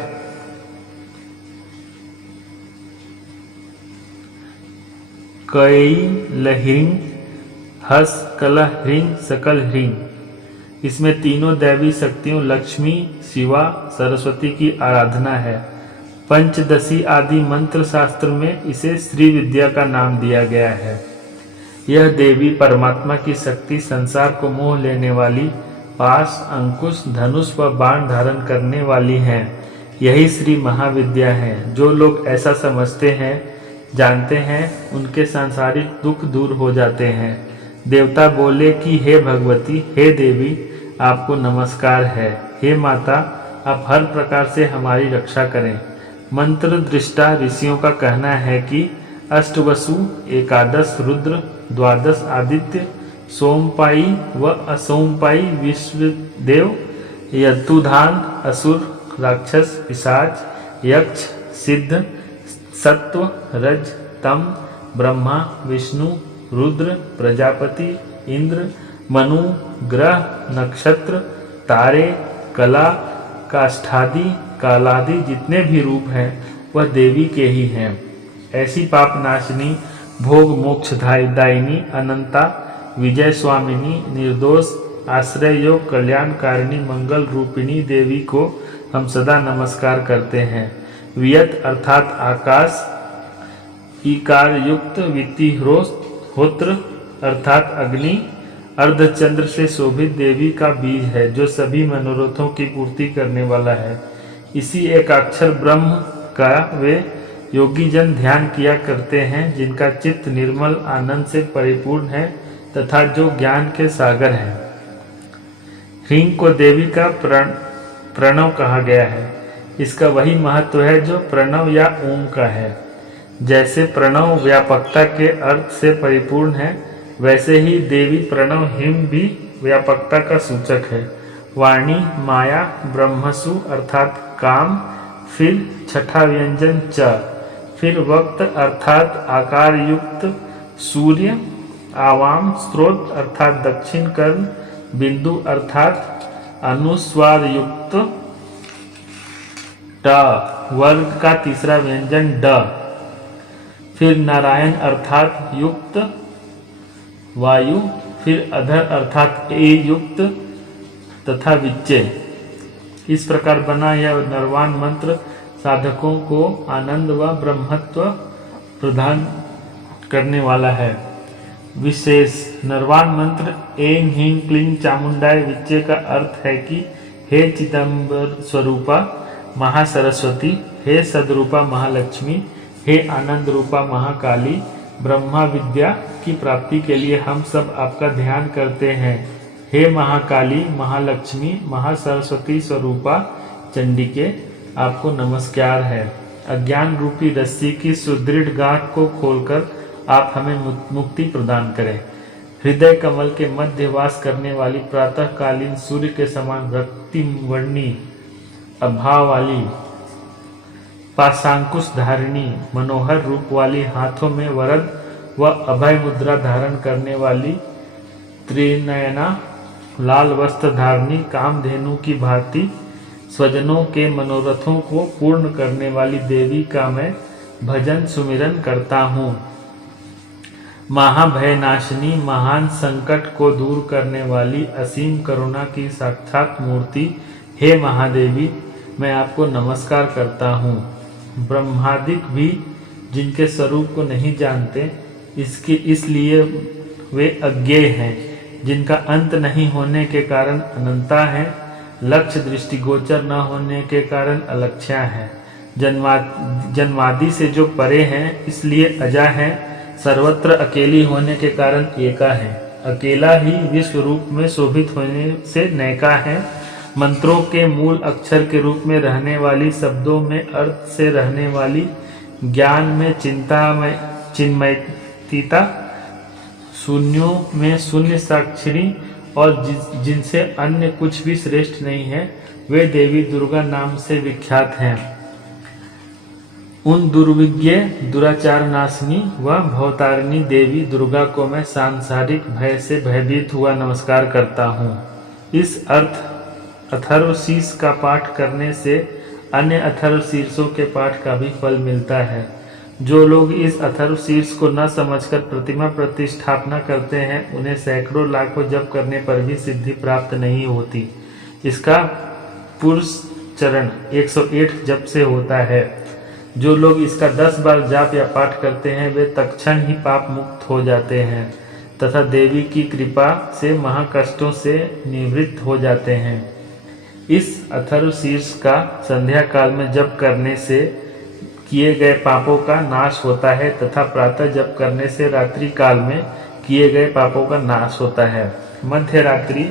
कैलह्रीं हस कलह ह्रीं सकल ह्रीं। इसमें तीनों दैवी शक्तियों लक्ष्मी, शिवा, सरस्वती की आराधना है। पंचदशी आदि मंत्र शास्त्र में इसे श्री विद्या का नाम दिया गया है। यह देवी परमात्मा की शक्ति संसार को मोह लेने वाली, पाश, अंकुश, धनुष व बाण धारण करने वाली हैं। यही श्री महाविद्या है। जो लोग ऐसा समझते हैं, जानते हैं, उनके सांसारिक दुख दूर हो जाते हैं। देवता बोले कि हे भगवती, हे देवी, आपको नमस्कार है। हे माता, आप हर प्रकार से हमारी रक्षा करें। मंत्र दृष्टा ऋषियों का कहना है कि अष्टवसु, एकादश रुद्र, द्वादश आदित्य, सोमपाई व असोमपाई विश्वदेव, यदुधान, असुर, राक्षस, पिशाच, यक्ष, सिद्ध, सत्व, रज, तम, ब्रह्मा, विष्णु, रुद्र, प्रजापति, इंद्र, मनु, ग्रह, नक्षत्र, तारे, कला, काष्ठादि, कालादि जितने भी रूप हैं वह देवी के ही हैं। ऐसी पाप नाशिनी, भोग मोक्ष दायिनी, अनंता, विजय स्वामिनी, निर्दोष, आश्रय योग, कल्याणकारिणी, मंगल रूपिणी देवी को हम सदा नमस्कार करते हैं। वियत अर्थात आकाश, ईकार युक्त वित्तिहोत्र अर्थात अग्नि, अर्धचंद्र से शोभित देवी का बीज है, जो सभी मनोरथों की पूर्ति करने वाला है। इसी एकाक्षर ब्रह्म का वे योगी जन ध्यान किया करते हैं, जिनका चित्त निर्मल आनंद से परिपूर्ण है। तथा जो ज्ञान के सागर है। ह्रीं को देवी का प्रणव कहा गया है। इसका वही महत्व है जो प्रणव या ओम का है। जैसे प्रणव व्यापकता के अर्थ से परिपूर्ण है, वैसे ही देवी प्रणव हिम भी व्यापकता का सूचक है। वाणी, माया, ब्रह्मसु अर्थात काम, फिर छठा व्यंजन च, फिर वक्त अर्थात आकार युक्त सूर्य, आवाम स्रोत अर्थात दक्षिण कर्ण, बिंदु अर्थात अनुस्वार युक्त ट, वर्ग का तीसरा व्यंजन ड, फिर नारायण अर्थात युक्त वायु, फिर अधर अर्थात ए युक्त तथा विच्चे। इस प्रकार बना यह नरवान मंत्र साधकों को आनंद व ब्रह्मत्व प्रदान करने वाला है। विशेष नरवान मंत्र ऐं ह्रीं क्लीं चामुंडाय विच्चे का अर्थ है कि हे चिदंबर स्वरूपा महासरस्वती, हे सदरूपा महालक्ष्मी, हे आनंद रूपा महाकाली, ब्रह्मा विद्या की प्राप्ति के लिए हम सब आपका ध्यान करते हैं। हे महाकाली, महालक्ष्मी, महासरस्वती स्वरूपा चंडिके, आपको नमस्कार है। अज्ञान रूपी रस्सी की सुदृढ़ गांठ को खोलकर आप हमें मुक्ति प्रदान करें। हृदय कमल के मध्य वास करने वाली प्रातःकालीन सूर्य के समान रक्तिवर्णी अभाव वाली पाशांकुश धारिणी मनोहर रूप वाली, हाथों में वरद व अभय मुद्रा धारण करने वाली त्रिनयना लाल वस्त्र धारणी कामधेनु की भांति स्वजनों के मनोरथों को पूर्ण करने वाली देवी का मैं भजन सुमिरन करता हूँ। महाभयनाशिनी, महान संकट को दूर करने वाली असीम करुणा की साक्षात मूर्ति, हे महादेवी, मैं आपको नमस्कार करता हूँ। ब्रह्मादिक भी जिनके स्वरूप को नहीं जानते, इसलिए वे अज्ञेय हैं, जिनका अंत नहीं होने के कारण अनंता है, लक्ष्य दृष्टिगोचर न होने के कारण अलक्ष्या है, जन्मादि से जो परे हैं इसलिए अजा है, सर्वत्र अकेली होने के कारण एका है, अकेला ही विश्व रूप में शोभित होने से नैका है, मंत्रों के मूल अक्षर के रूप में रहने वाली, शब्दों में अर्थ से रहने वाली, ज्ञान में चिंता में चिन्मयता, शून्यों में शून्य साक्षिणी और जिनसे अन्य कुछ भी श्रेष्ठ नहीं है, वे देवी दुर्गा नाम से विख्यात हैं। उन दुर्विज्ञ दुराचार नाशिनी व भवतारिणी देवी दुर्गा को मैं सांसारिक भय से भयभीत हुआ नमस्कार करता हूँ। इस अथर्वशीर्ष का पाठ करने से अन्य अथर्वशीर्षों के पाठ का भी फल मिलता है। जो लोग इस अथर्वशीर्ष को न समझकर प्रतिमा प्रतिष्ठापना करते हैं, उन्हें सैकड़ों लाखों जप करने पर भी सिद्धि प्राप्त नहीं होती। इसका पुरुष चरण 108 जप से होता है। जो लोग इसका 10 बार जाप या पाठ करते हैं, वे तत्क्षण ही पाप मुक्त हो जाते हैं तथा देवी की कृपा से महाकष्टों से निवृत्त हो जाते हैं। इस अथर्वशीर्ष का संध्या काल में जप करने से किए गए पापों का नाश होता है तथा प्रातः जप करने से रात्रि काल में किए गए पापों का नाश होता है। मध्य रात्रि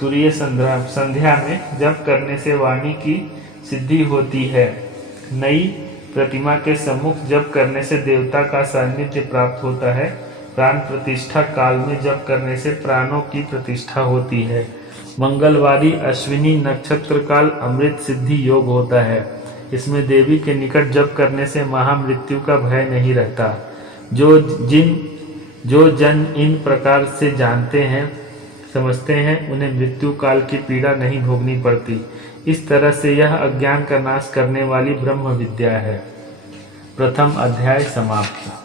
तुरीय संध्या में जप करने से वाणी की सिद्धि होती है। नई प्रतिमा के सम्मुख जप करने से देवता का सान्निध्य प्राप्त होता है। प्राण प्रतिष्ठा काल में जप करने से प्राणों की प्रतिष्ठा होती है। मंगलवारी अश्विनी नक्षत्र काल अमृत सिद्धि योग होता है। इसमें देवी के निकट जप करने से महामृत्यु का भय नहीं रहता। जो जन इन प्रकार से जानते हैं, समझते हैं, उन्हें मृत्यु काल की पीड़ा नहीं भोगनी पड़ती। इस तरह से यह अज्ञान का नाश करने वाली ब्रह्म विद्या है। प्रथम अध्याय समाप्त।